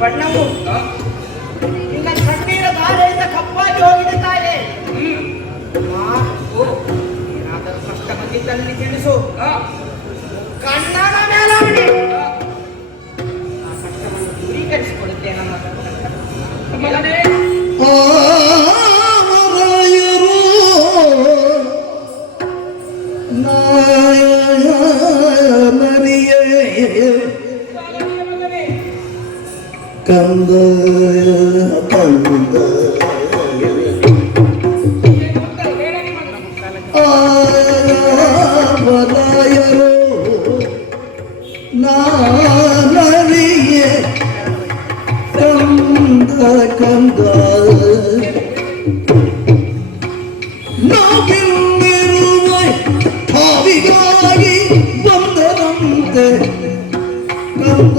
ಬಣ್ಣವು ನಿನ್ನ ಕಣ್ಣೀರ ಧಾರೆಯಿಂದ ಕಪ್ಪಾಗಿ ಹೋಗಿದೆ ತಾಯೇ. ಏನಾದರೂ ಕಷ್ಟ ಬಂದಿದ್ದಲ್ಲಿ ತಿಳಿಸು. ಕಣ್ಣನ ಮೇಲಾವಣಿ ಆ ಕಷ್ಟವನ್ನು ದೂರೀಕರಿಸಿಕೊಳ್ಳುತ್ತೇನೆ. ಕಂದ ಕಂದ ಬಲಾಯರು ನಾನರಿಯೇ ಕಂದ ಕಂದ ನಾವಿಲ್ಲಿರುವ ಭಾವಿಗಾಗಿ ಬಂದರಂತೆ ಕಂದ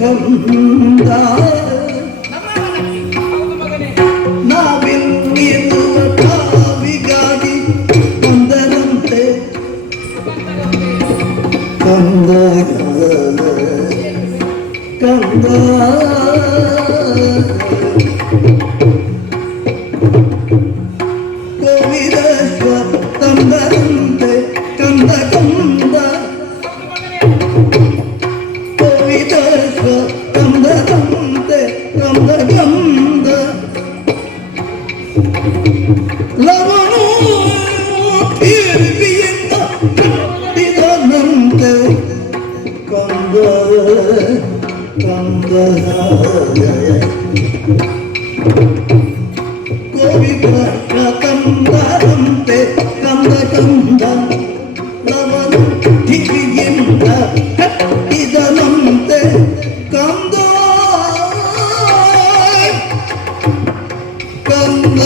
ಕಂದ ನಾವಿಲ್ಲಿರುವ ಭಾವಿಗಾಗಿ ಬಂದರಂತೆ ಕಂದ ಕಂದ ಕೋವಿದ ತಂದರಂತೆ ಕಂದ ಕಂದ ಕೋವಿದ ತಂದರಂತೆ ಕಂದ ಕಂದ ಲವಣು ತೀರ್ಪಿಯಿಂದ ಕಟ್ಟಿದನಂತೆ ಕಂದ ಕಂದ ಕೋವಿದ ಕಂದರಂತೆ ಕಂದ ಕಂದ ಲವಣು ತೀರ್ಪಿಯಿಂದ ಕಟ್ಟಿದನಂತೆ ಕಂದ ಕಂದ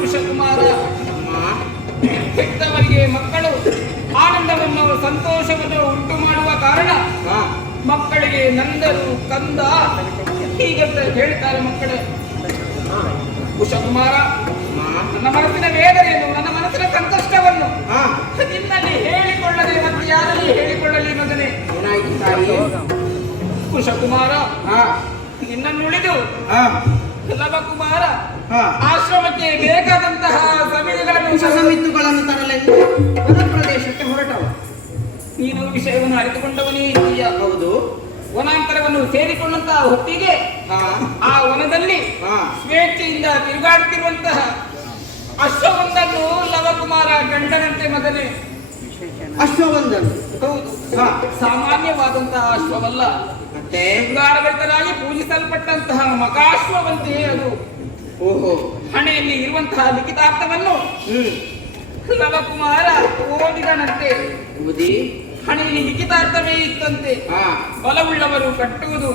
ಕುಶಕುಮಾರ, ಹೆತ್ತವರಿಗೆ ಮಕ್ಕಳು ಆನಂದವನ್ನು ಸಂತೋಷವನ್ನು ಉಂಟು ಮಾಡುವ ಕಾರಣ ಮಕ್ಕಳಿಗೆ ನಂದರು ಕಂದ ಹೀಗಂತ ಹೇಳ್ತಾರೆ ಮಕ್ಕಳು. ಕುಶಕುಮಾರ, ನನ್ನ ಮನಸ್ಸಿನ ವೇದನೆಯನ್ನು, ನನ್ನ ಮನಸ್ಸಿನ ಸಂಕಷ್ಟವನ್ನು ನಿನ್ನಲ್ಲಿ ಹೇಳಿಕೊಳ್ಳದೆ ಮತ್ತೆ ಯಾರಲ್ಲಿ ಹೇಳಿಕೊಳ್ಳಲಿ ಮಗನೇ? ಕುಶಕುಮಾರ, ನಿನ್ನನ್ನುಳಿದು ಲವಕುಮಾರ ಆಶ್ರಮಕ್ಕೆ ಬೇಕಾದಂತಹ ಸಮಿತಿಗಳನ್ನು ತರಲೆಂದು ಹೊರ ಪ್ರದೇಶಕ್ಕೆ ಹೊರಟವ. ನೀನು ವಿಷಯವನ್ನು ಅರಿತುಕೊಂಡವನೇ ಇದೆಯಾ? ಹೌದು. ವನಾಂತರವನ್ನು ಸೇರಿಕೊಂಡಂತಹ ಹೊತ್ತಿಗೆ ಆ ವನದಲ್ಲಿ ಸ್ವೇಚ್ಛೆಯಿಂದ ತಿರುಗಾಡುತ್ತಿರುವಂತಹ ಅಶ್ವವೊಂದನ್ನು ಲವಕುಮಾರ ಗಂಡನಂತೆ ಮಗನೇ. ಅಶ್ವವೊಂದನ್ನು? ಹೌದು. ಸಾಮಾನ್ಯವಾದಂತಹ ಅಶ್ವವಲ್ಲ, ಮತ್ತೆ ಶೃಂಗಾರಭರಿತರಾಗಿ ಪೂಜಿಸಲ್ಪಟ್ಟಂತಹ ಮಕಾಶ್ವವಂತೆಯೇ ಅದು. ಓಹೋ. ಹಣೆಯಲ್ಲಿ ಇರುವಂತಹ ಲಿಖಿತಾರ್ಥವನ್ನು ಲವಕುಮಾರ ಓದಿದನಂತೆ. ಓದಿ ಹಣೆಯಲ್ಲಿ ಲಿಖಿತಾರ್ಥವೇ ಇತ್ತಂತೆ. ಬಲವುಳ್ಳವರು ಕಟ್ಟುವುದು,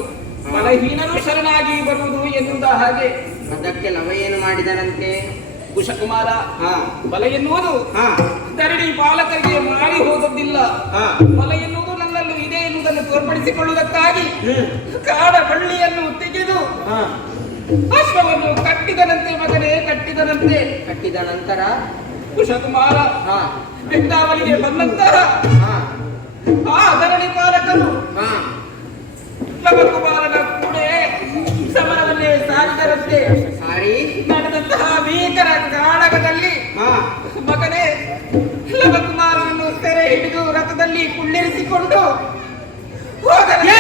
ಬಲಹೀನರು ಶರಣಾಗಿ ಬರುವುದು ಎನ್ನುವುದ ಹಾಗೆ. ಅದಕ್ಕೆ ಲವ ಏನು ಮಾಡಿದನಂತೆ? ಕುಶಕುಮಾರ, ಬಲ ಎನ್ನುವುದು ಧರಣಿ ಪಾಲಕರಿಗೆ ಮಾರಿ ಹೋದದ್ದಿಲ್ಲ. ಬಲ ಎನ್ನುವುದು ನನ್ನಲ್ಲೂ ಇದೆ ಎನ್ನುವುದನ್ನು ತೋರ್ಪಡಿಸಿಕೊಳ್ಳುವುದಕ್ಕಾಗಿ ಕಾಡ ಬಳ್ಳಿಯನ್ನು ತೆಗೆದು ಅಶ್ವವನ್ನು ಕಟ್ಟಿದನಂತೆ ಮಗನೇ, ಕಟ್ಟಿದನಂತೆ. ಕಟ್ಟಿದ ನಂತರ ಕುಶಕುಮಾರ, ಬೆಟ್ಟಾವಲಿಗೆ ಬಂದಂತಹ ಆ ಧರಣಿ ಪಾಲಕರು ಲವಕುಮಾರನ ಕೂಡೆ ಸಮರವನ್ನೇ ಸಾರಿದರಂತೆ. ಸಾರಿ ನಡೆದಂತಹ ಭೀಕರ ಕಾಳಗದಲ್ಲಿ ಮಗನೇ ಲವಕುಮಾರನನ್ನು ಸೆರೆ ಹಿಡಿದು ರಥದಲ್ಲಿ ಕುಳ್ಳಿರಿಸಿಕೊಂಡು ಹೋದರೆ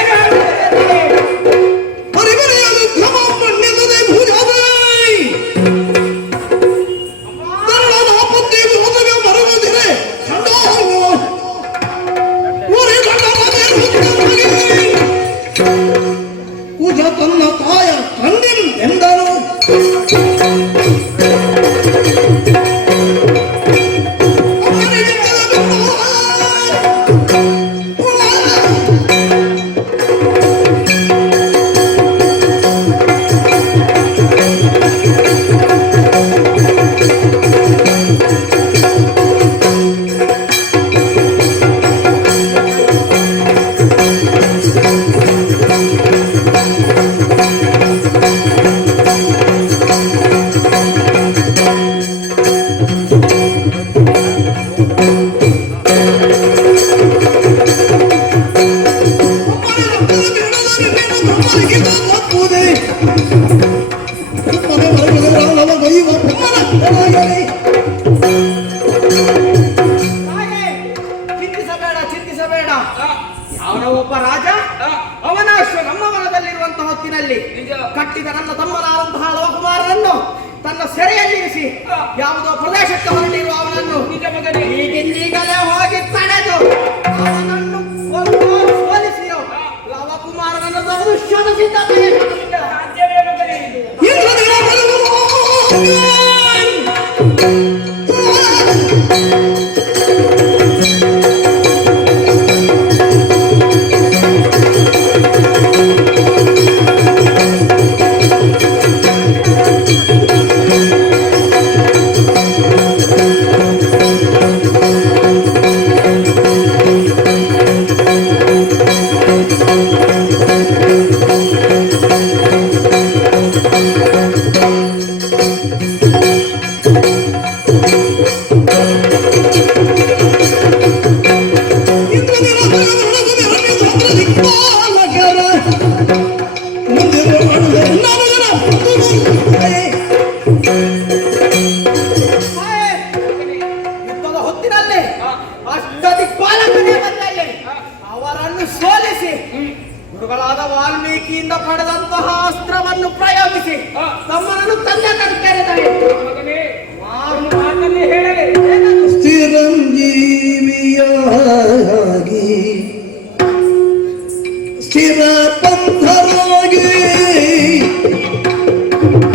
ತನ್ನ ತಾಯ ತಂದಿಂ ಎಂದನು. ಯಾವುದೋ ಪ್ರದೇಶಕ್ಕೆ ಹೊರಟಿರುವ ಅವನನ್ನು ನಿಜ ಮಗನೇ. ಈಗಿಂದೀಗಲೇ ಹೋಗಿ ತಡೆದು ಅವನನ್ನು ಕೊಂದು ಸೋಲಿಸಿಯೋ ಲವಕುಮಾರನನ್ನು ತಡೆದು ಶೋಧಿಸಿದ್ದಾನೆ. ಸಾಧ್ಯವೇ ಮಗನೇ ಇದು? ಇಂದ್ರನಿಗೆ ಯುದ್ಧದ ಹೊತ್ತಿನಲ್ಲಿ ಅಷ್ಟದಿಕ್ಪಾಲಕನೇ ಬಂದಲ್ಲಿ ಅವರನ್ನು ಸೋಲಿಸಿ ಗುರುಗಳಾದ ವಾಲ್ಮೀಕಿಯಿಂದ ಪಡೆದಂತಹ ಅಸ್ತ್ರವನ್ನು ಪ್ರಯೋಗಿಸಿ ತಮ್ಮನನ್ನು ತಂದೆ ಕರೆದಿದ್ದಾರೆ. ಮಗನೇ, ಒಂದು ಮಾತನ್ನೇ ಹೇಳಲೇ. ಚಿರಂಜೀವಿಯಾಗಿ ಸ್ಥಿರ ಪಂಥರಾಗಿ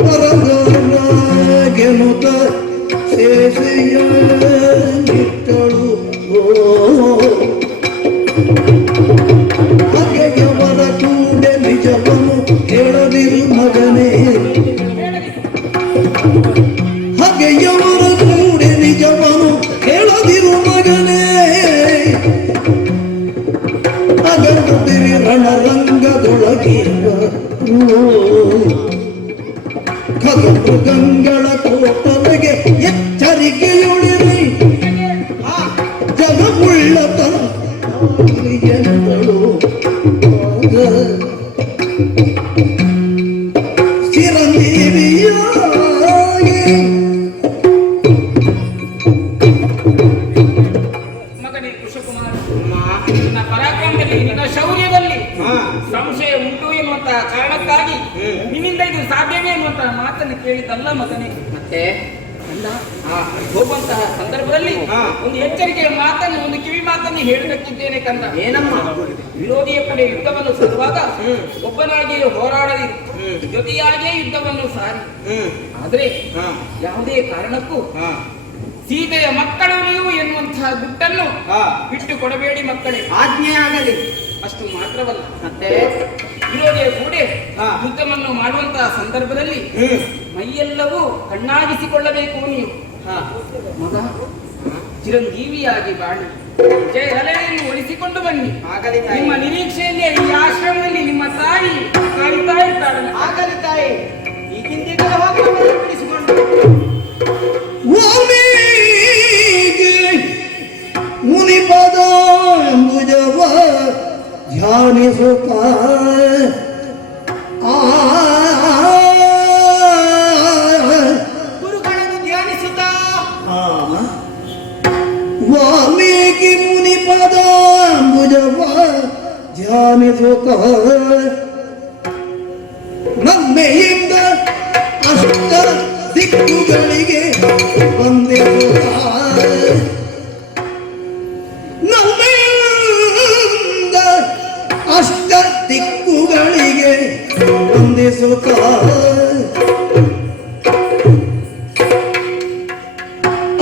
ಪರದರಾಗೆನುತ ಶೇಷೆಯ ನಿಟ್ಟಳು ಹಾಗೆಯವರ ಕೂಡೆ ನಿಜವನ್ನು ಹೇಳದಿರು ಮಗನೇ, ಹಾಗೆಯವರ ಕೂಡೆ ನಿಜವನ್ನು ಹೇಳದಿರು ಮಗನೇ. ಅಗರ್ದಿರಿ ರಣರಂಗದೊಳಗಿರುವ ಖಗಮೃಗಂಗಳ ಕೋಟಲೆಗೆ ಎಚ್ಚರಿಕೆಯೊಳಿರಿ. ಜಗವುಳ್ಳ ಎಂದಳು ಚಿರಂಜೀವಿಯಾಗಿ. ಮಗನೇ ಕುಶಕುಮಾರ, ನಿನ್ನ ಪರಾಕ್ರಮದಲ್ಲಿ ನಿನ್ನ ಶೌರ್ಯದಲ್ಲಿ ಸಂಶಯ ಉಂಟು ಎನ್ನುವಂತಹ ಕಾರಣಕ್ಕಾಗಿ ನಿನ್ನಿಂದ ಇದು ಸಾಧ್ಯವೇ ಎನ್ನುವಂತಹ ಮಾತನ್ನು ಕೇಳಿದ್ದಲ್ಲ ಮಗನೇ. ಮತ್ತೆ ಅಲ್ಲ, ಹೋಗುವಂತಹ ಸಂದರ್ಭದಲ್ಲಿ ಒಂದು ಎಚ್ಚರಿಕೆಯ ಮಾತನ್ನು, ಒಂದು ಕಿವಿ ಮಾತನ್ನು ಹೇಳಬೇಕಿದ್ದೇನೆ ಕಂದ. ಏನಮ್ಮ? ವಿರೋಧಿಯ ಕಡೆ ಯುದ್ಧವನ್ನು ಸಲ್ಲುವಾಗ ಒಬ್ಬನಾಗಿಯೇ ಹೋರಾಡಲಿ, ಜೊತೆಯಾಗಿಯೇ ಯುದ್ಧವನ್ನು ಸಾರಿ. ಆದ್ರೆ ಯಾವುದೇ ಕಾರಣಕ್ಕೂ ಸೀತೆಯ ಮಕ್ಕಳು ನೀವು ಎನ್ನುವಂತಹ ಗುಟ್ಟನ್ನು ಬಿಟ್ಟು ಕೊಡಬೇಡಿ ಮಕ್ಕಳೇ. ಆಜ್ಞೆ ಆಗಲಿ. ಅಷ್ಟು ಮಾತ್ರವಲ್ಲ, ಮತ್ತೆ ವಿರೋಧಿಯ ಕೂಡೆ ಯುದ್ಧವನ್ನು ಮಾಡುವಂತಹ ಸಂದರ್ಭದಲ್ಲಿ ಮೈಯೆಲ್ಲವೂ ಕಣ್ಣಾಗಿಸಿಕೊಳ್ಳಬೇಕು ನೀವು. ಮಗ ಚಿರಂಜೀವಿಯಾಗಿ ಬಾಳಿ ಜಯ ಅಲೆಯನ್ನು ಒಲಿಸಿಕೊಂಡು ಬನ್ನಿ. ಆಗಲಿ ತಾಯಿ. ನಿಮ್ಮ ನಿರೀಕ್ಷೆಯಲ್ಲಿ ಈ ಆಶ್ರಮದಲ್ಲಿ ನಿಮ್ಮ ತಾಯಿ ಕಾಯುತ್ತಾ ಇರ್ತಾಳೆ. ಆಗಲಿ ತಾಯಿ. ಈಗಿಂದೀಗಲೇ ಹೋಗಿ ಅವರನ್ನು ಬಿಡಿಸಿಕೊಂಡು ವಾಲ್ಮೀಕಿ ಮುನಿಪದ ಅಂಬುಜವ ಧ್ಯಾನಿಸುತ್ತ ಗುರುಗಳನ್ನು ಧ್ಯಾನಿಸುತ್ತಾ ವಾಲ್ಮೀಕಿ ಮುನಿಪದ ಅಂಬುಜವ ಧ್ಯಾನಿಸುತ್ತ ನಮ್ಮೆಯಿಂದ ಅಷ್ಟ ದಿಕ್ಕುಗಳಿಗೆ ಬಂದಿರುತ್ತ ನಮ್ಮೆಯಿಂದ ಅಷ್ಟ ದಿಕ್ಕುಗಳಿಗೆ ಬಂದಿಸುತ್ತ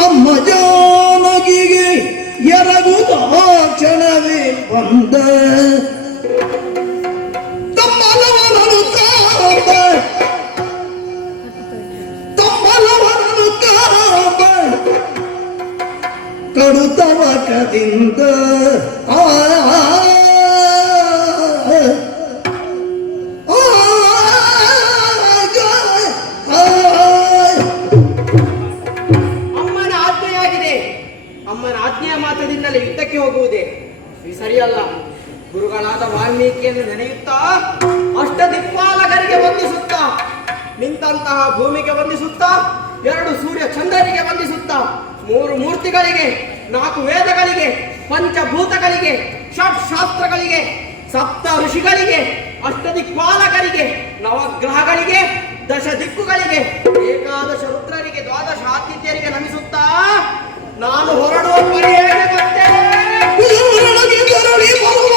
ಅಮ್ಮ ಜಾನಕಿಗೆ ಎರಗುತ್ತ ಕ್ಷಣವೇ ಬಂದ ತಮ್ಮಲವರನು ಕಾಪ ತಮ್ಮಲವರನು ಕಾಪ ಕಡುತವಕದಿಂದ ಅಮ್ಮನ ಆಜ್ಞೆಯಾಗಿದೆ. ಅಮ್ಮನ ಆಜ್ಞೆಯ ಮಾತದಿಂದಲೇ ಯುದ್ಧಕ್ಕೆ ಹೋಗುವುದೇ ಇದು ಸರಿಯಲ್ಲ. ಗುರುಗಳಾದ ವಾಲ್ಮೀಕಿಯನ್ನು ನೆನೆಯುತ್ತಾ ಅಷ್ಟದಿಕ್ಪಾಲಕರಿಗೆ ವಂದಿಸುತ್ತಾ, ನಿಂತಹ ಭೂಮಿಗೆ ವಂದಿಸುತ್ತಾ, 2 ಸೂರ್ಯ ಚಂದ್ರನಿಗೆ ವಂದಿಸುತ್ತಾ, 3 ಮೂರ್ತಿಗಳಿಗೆ, 4 ವೇದಗಳಿಗೆ, ಪಂಚಭೂತಗಳಿಗೆ, ಷಟ್ಶಾಸ್ತ್ರಗಳಿಗೆ, 7 ಋಷಿಗಳಿಗೆ, ಅಷ್ಟದಿಕ್ಪಾಲಕರಿಗೆ, ನವಗ್ರಹಗಳಿಗೆ ದಶ ದಿಕ್ಕುಗಳಿಗೆ ಏಕಾದಶ ರುದ್ರರಿಗೆ ದ್ವಾದಶ ಆತಿಥ್ಯರಿಗೆ ನಮಿಸುತ್ತಾ ನಾನು ಹೊರಡುವ ಪರಿಯಾಗಿ ಬರ್ತೇನೆ. ಕುದುರೊಳಗೆ ತೆರಳಿ ಬರುವ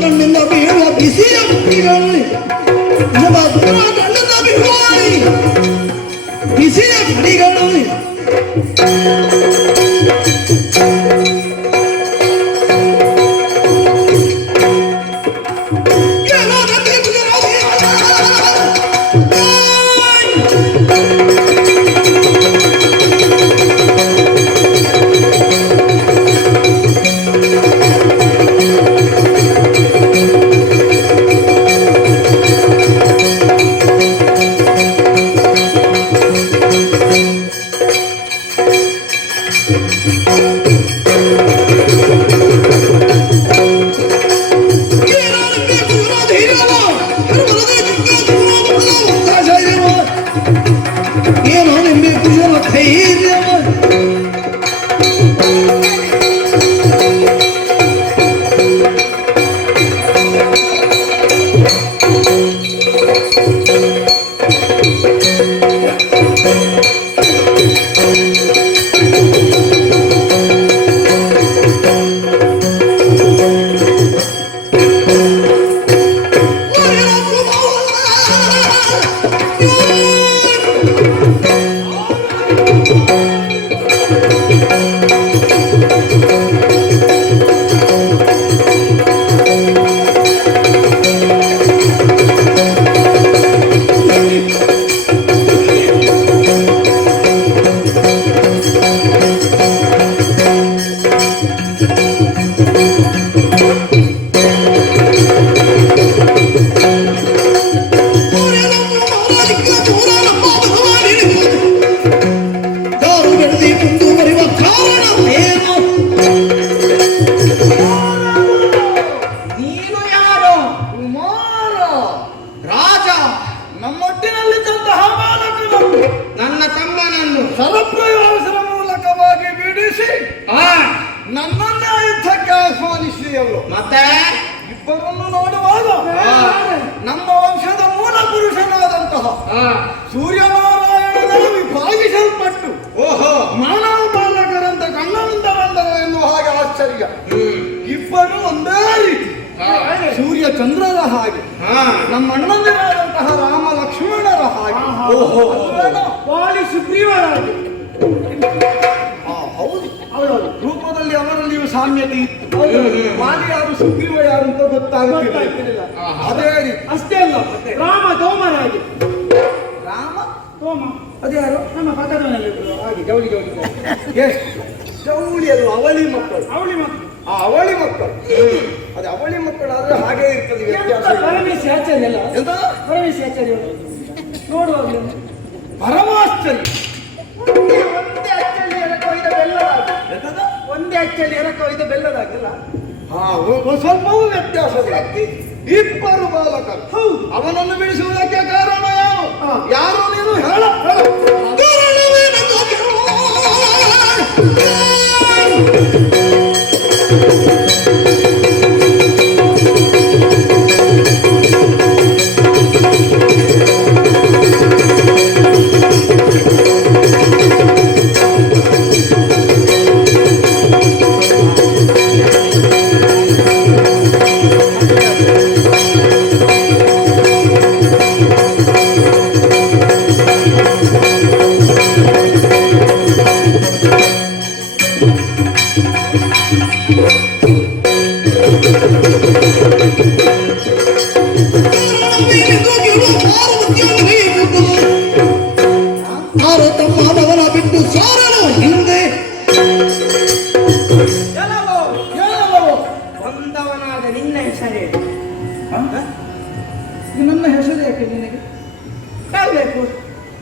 ಕಣ್ಣಿಂದ ಬೀಳುವ ಬಿಸಿಯ ಕಣ್ಣಿಂದ ಬೀಳುವ ಬಿಸಿಯ ಕಡಿಗಳು ಏನೋ ನಿಮಗೆ ಕುಶಲ ಧೈರ್ಯ ನೀನು ಯಾರು? ಕುಮಾರ ರಾಜ ನಮ್ಮೊಟ್ಟಿನಲ್ಲಿದ್ದಂತಹ ಬಾಲಕನು ನನ್ನ ತಮ್ಮನನ್ನು ಶರಪ್ರಯೋಗದ ಮೂಲಕವಾಗಿ ಬಿಡಿಸಿ ಆ, ನನ್ನನ್ನೇ ಯುದ್ಧಕ್ಕೆ ಆಹ್ವಾನಿಸಿದೆಯವರು. ಮತ್ತೆ ಇಬ್ಬರನ್ನು ನೋಡುವಾಗ ನಮ್ಮ ವಂಶದ ಮೂಲ ಪುರುಷನಾದಂತಹ ಆ, ಸೂರ್ಯನಾರಾಯಣನ ವಿಭಾಗಿಸಲ್ಪಟ್ಟು ಓಹೋ ಮಾನವ ಬಾಲಕರಂತ ಕಣ್ಣನಿಂದ ಬಂದರು ಎನ್ನುವ ಹಾಗೆ ಆಶ್ಚರ್ಯ. ಇಬ್ಬರು ಒಂದೇ ರೀತಿ ಸೂರ್ಯ ಚಂದ್ರರ ಹಾಗೆ, ಹಾ ನಮ್ಮ ಅಣ್ಣಂದಿರಾದಂತಹ ರಾಮ ಲಕ್ಷ್ಮಣರ ಹಾಗೆ, ಓಹೋ. ಅಲ್ವೇನೋ? ವಾಲಿ ಸುಗ್ರೀವರಾಗಿ. ಹೌದು, ರೂಪದಲ್ಲಿ ಅವರಲ್ಲಿಯೂ ಸಾಮ್ಯತೆ ಇತ್ತು. ವಾಲಿ ಯಾರು ಸುಗ್ರೀವ ಯಾರು ಅಂತ ಗೊತ್ತಾಗುತ್ತಿರಲಿಲ್ಲ. ಅದೇ ರೀತಿ ಅಷ್ಟೇ ಅಲ್ಲ, ರಾಮ ತೋಮರಾಗಿ. ರಾಮ ತೋಮ ಅದ್ಯಾರು? ನಮ್ಮ ಪಕ್ಕದವನಲ್ಲಿದ್ರು ಹಾಗೆ ಜವಳಿ ಜವಳಿ ಎಷ್ಟು ಚೌಳಿ ಅಲ್ವ, ಅವಳಿ ಮಕ್ಕಳು. ಅವಳಿ ಮಕ್ಕಳು ಆ ಅವಳಿ ಮಕ್ಕಳು, ಅದು ಅವಳಿ ಮಕ್ಕಳಾದ್ರೆ ಹಾಗೆ ಇರ್ತದೆ ವ್ಯತ್ಯಾಸ. ಪರಮೇಶಿ ಆಚಾರ್ಯ ಅಲ್ಲ, ಎಂತ ಪರಮೇಶಿ ಆಚಾರ್ಯ ನೋಡುವಾಗಲೇ ಪರಮಾಶ್ಚರ್ಯ. ಒಂದೇ ಅಚ್ಚಲ್ಲಿ ಎರಕೊಯ್ದ ಬೆಲ್ಲದಾಗ, ಎಂತದ? ಒಂದೇ ಅಚ್ಚಲ್ಲಿ ಎರಕೊಯ್ದ ಬೆಲ್ಲದಾಗಲ್ಲ. ಹಾ, ಸ್ವಲ್ಪವೂ ವ್ಯತ್ಯಾಸ ಇಲ್ಲ. ಇಬ್ಬರು ಬಾಲಕರು. ಹೌದು, ಅವನನ್ನು ಬಿಡಿಸುವುದಕ್ಕೆ ಕಾರಣ ಯಾರು? ಯಾರು ನೀನು ಹೇಳ ಹೇಳ.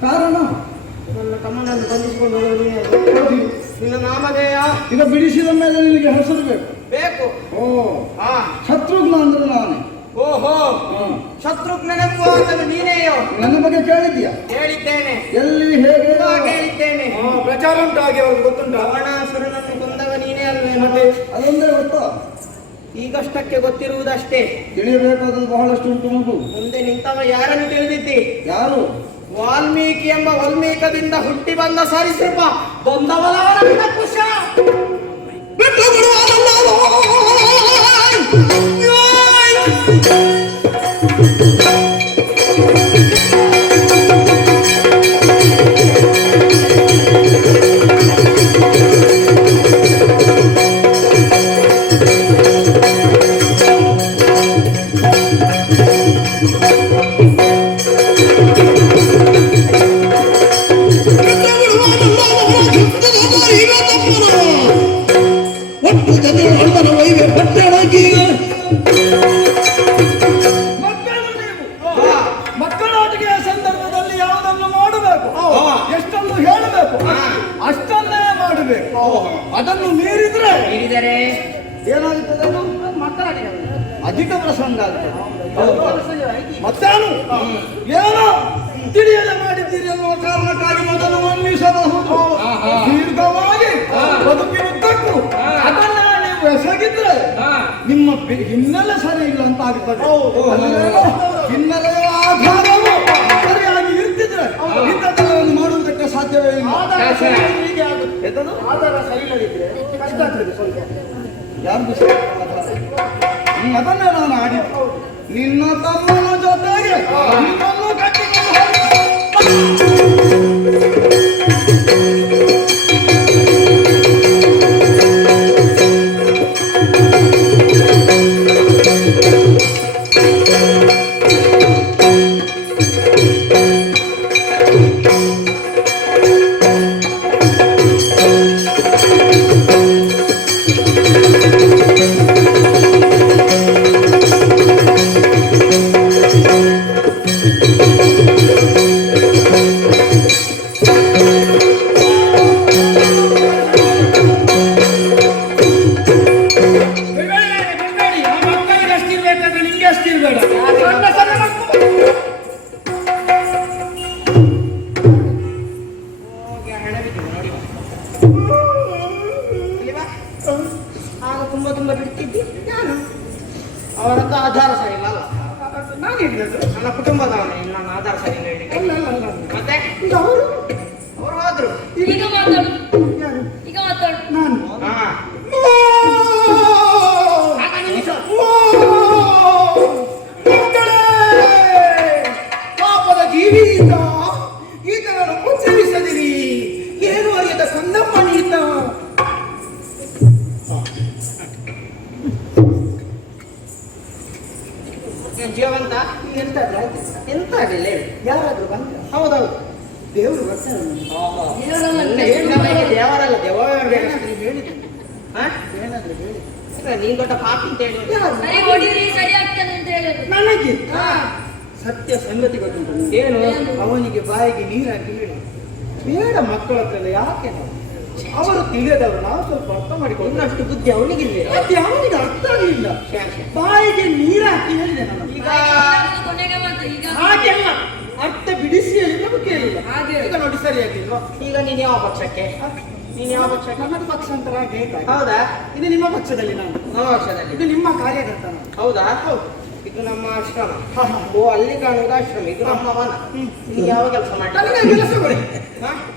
ಕಾರಣ ನನ್ನ ತಮ್ಮನನ್ನು ಬಂಧಿಸಿಕೊಂಡು ಹೋಗುವುದು ನೀನೇ. ನಿನ್ನ ನಾಮಧೇಯ ಈಗ ಬಿಡಿಸಿದ ಮೇಲೆ ನಿನಗೆ ಹೆಸರು ಬೇಕು. ಬೇಕು. ಓ ಹಾ. ಶತ್ರುಘ್ನ ಅಂದ್ರೆ ನಾನೇ. ಓಹೋ, ಶತ್ರುಘ್ನೆಂಬುವ ನೀನೆಯೋ? ನನ್ನ ಬಗ್ಗೆ ಕೇಳಿದ್ಯಾ? ಹೇಳಿದ್ದೇನೆ. ಎಲ್ಲಿ ಹೇಗೆ ಕೇಳಿದ್ದೇನೆ. ಪ್ರಚಾರ ಉಂಟು ಹಾಗೆ ಅವ್ರಿಗೆ ಗೊತ್ತುಂಟು. ರಾವಣಾಸುರನನ್ನು ಕೊಂದವ ನೀನೇ ಅಲ್ವೇ? ಮತ್ತೆ ಅದೊಂದೇ ಗೊತ್ತಾ? ಈಗಷ್ಟಕ್ಕೆ ಗೊತ್ತಿರುವುದಷ್ಟೇ. ತಿಳಿಯಬೇಕಾದದ್ದು ಬಹಳಷ್ಟು ಉಂಟು ಮಗು. ಮುಂದೆ ನಿಂತವ ಯಾರನ್ನು ತಿಳಿದಿದ್ದಿ? ಯಾರು? ವಾಲ್ಮೀಕಿ ಎಂಬ ವಾಲ್ಮೀಕದಿಂದ ಹುಟ್ಟಿ ಬಂದ ಸರಿಸೃಪ ಬಂದವಲವನ ಕುಶ. ಬಿಟ್ಟು ಬಿಡುವಾನಲ್ಲ. ಒಟ್ಟು ಜನ ಅಣ್ಣನ ವೈವೆ ಪಟ್ಟಣಕ್ಕೀಗ ಮಕ್ಕಳಾಟಿಕೆಯ ಸಂದರ್ಭದಲ್ಲಿ ಯಾವುದನ್ನು ಮಾಡಬೇಕು, ಎಷ್ಟನ್ನು ಹೇಳಬೇಕು, ಅಷ್ಟನ್ನೇ ಮಾಡಬೇಕು. ಅದನ್ನು ಮೀರಿದ್ರೆ ಏನಾಗುತ್ತದೆ? ಮಕ್ಕಳಾಟಿಕೆ ಅಧಿಕ ಪ್ರಸಂಗ ಆಗ್ತದೆ. ಮತ್ತೇನು ಏನೋ ತಿಳಿಯದೆ ಮಾಡಿದ್ದೀರಿ ಅನ್ನುವ ಕಾರಣಕ್ಕಾಗಿ ಮೊದಲು ಮನ್ನಿಸಬಹುದು. ದೀರ್ಘವಾಗಿ ಬದುಕಿನುದ್ದಕ್ಕೂ ಅದನ್ನ ನೀವು ಎಸಗಿದ್ರೆ ನಿಮ್ಮ ಹಿನ್ನೆಲೆ ಸರಿ ಇಲ್ಲ ಅಂತ ಆಗ್ತದೆ. ಹಿನ್ನೆಲೆಯ ಆಧಾರವು ಸರಿಯಾಗಿ ಇರ್ತಿದ್ರೆ ಇಂಥದ್ದೆಲ್ಲವನ್ನು ಮಾಡುವುದಕ್ಕೆ ಸಾಧ್ಯವೇ ಇಲ್ಲ. ಆಧಾರ ಸರಿ ಇಲ್ಲದಿದ್ರೆ ಕಷ್ಟ ಆಗ್ತದೆ ಸ್ವಲ್ಪ. ಯಾರ್ದು ಅದನ್ನೇ ನಾನು ಆಡಿದ್ದು. ನಿನ್ನ ತಮ್ಮನ ಜೊತೆಗೆ ನಿನ್ನನ್ನು ಕಟ್ಟಿಕೊಂಡು ಆಗ ತುಂಬಾ ತುಂಬಾ ಬಿಡ್ತಿದ್ದಿ. ನಾನು ಅವರದ್ದು ಆಧಾರ ಸರಿ ಇಲ್ಲ ಅಲ್ಲ. ನಾನು ಹೇಳಿದ್ದು ನನ್ನ ಕುಟುಂಬದವನು ನನ್ನ ಆಧಾರ ಸರಿ ಇಲ್ಲ ಹೇಳಿಕ್ಕೆ. ಮತ್ತೆ ಅವರು ಹೋದ್ರು. ಈಗ ಮಾತಾಡು. ಈಗ ಮಾತಾಡು. ನಾನು ಹಾ. ಆಗ ನಿಲ್ಲಿಸು. ಪಾಪದ ಜೀವಿ ಈತ, ಈತನನ್ನು ಉಚ್ಚರಿಸದಿರಿ. ಏನು ಅರಿಯದ ಕಂದಮ್ಮನ ಈತ. ಜೀವಂತ ಎಂತಾದ್ರೂ ಆಯ್ತು, ಎಂತ ಆಗಿಲ್ಲ ಹೇಳಿ. ಯಾರಾದ್ರೂ ಬಂದ ಹೌದೌದು. ದೇವರು ಬರ್ತಾರೆ. ದೇವರಲ್ಲ ದೇವರೇ ಹೇಳಿದ್ರು ಹಾ? ಏನಾದ್ರೂ ಹೇಳಿ. ನೀನ್ ದೊಡ್ಡ ಪಾಪಿ ಅಂತ ಹೇಳಿ. ಸರಿ ಹೊಡೀರಿ, ಸರಿ ಆಗ್ತಾನೆ ಅಂತ ಹೇಳಿದ್ರು. ನನಗೆ ಸತ್ಯ ಸಂಗತಿ ಗೊತ್ತುಂಟು. ಏನು? ಅವನಿಗೆ ಬಾಯಿಗೆ ನೀರು ಹಾಕಿ ಹೇಳಿ, ಬೇಡ ಮಕ್ಕಳ ಹತ್ರ ಯಾಕೆ ನಾವು ಅವರು ತಿಳಿಯದವರು, ನಾವು ಸ್ವಲ್ಪ ಅರ್ಥ ಮಾಡಿಕೊಂಡು. ಇನ್ನಷ್ಟು ಬುದ್ಧಿ ಅವನಿಗಿಲ್ಲ. ಮತ್ತೆ ಅವನಿಗೆ ಅರ್ಥ ಆಗಲಿಲ್ಲ. ಬಾಯಿಗೆ ನೀರು ಹಾಕಿ ಹೇಳಿದೆ ನಾನು. ಈಗ ಕೊನೆಗೆ ಮಾತು ಈಗ ಹಾಗೆಲ್ಲ ಅರ್ಥ ಬಿಡಿಸಿ ಹೇಳಿದ್ರೆ ಕೇಳಿಲ್ಲ. ಹಾಗೆ ಈಗ ನೋಡಿ ಸರಿಯಾಗಿಲ್ವಾ? ಈಗ ನೀನ್ ಯಾವ ಪಕ್ಷಕ್ಕೆ? ನೀನ್ ಯಾವ ಪಕ್ಷಕ್ಕೆ? ನನ್ನದು ಪಕ್ಷಾಂತರ ಬೇಕಾಗಿ. ಹೌದಾ? ಇದು ನಿಮ್ಮ ಪಕ್ಷದಲ್ಲಿ ನಾನು, ನಮ್ಮ ಪಕ್ಷದಲ್ಲಿ. ಇದು ನಿಮ್ಮ ಕಾರ್ಯಕರ್ತ ನಾನು. ಹೌದಾ? ಇದು ನಮ್ಮ ಆಶ್ರಮ. ಹಾ, ಹಾ. ಓ, ಅಲ್ಲಿ ಕಾಣುವುದು ಆಶ್ರಮ. ಇದು ನಮ್ಮ ವನ. ಇಲ್ಲಿ ಯಾವ ಕೆಲಸ ನನಗೆ ಮಾಡಿ? ಕೆಲಸ ಕೊಡಿ.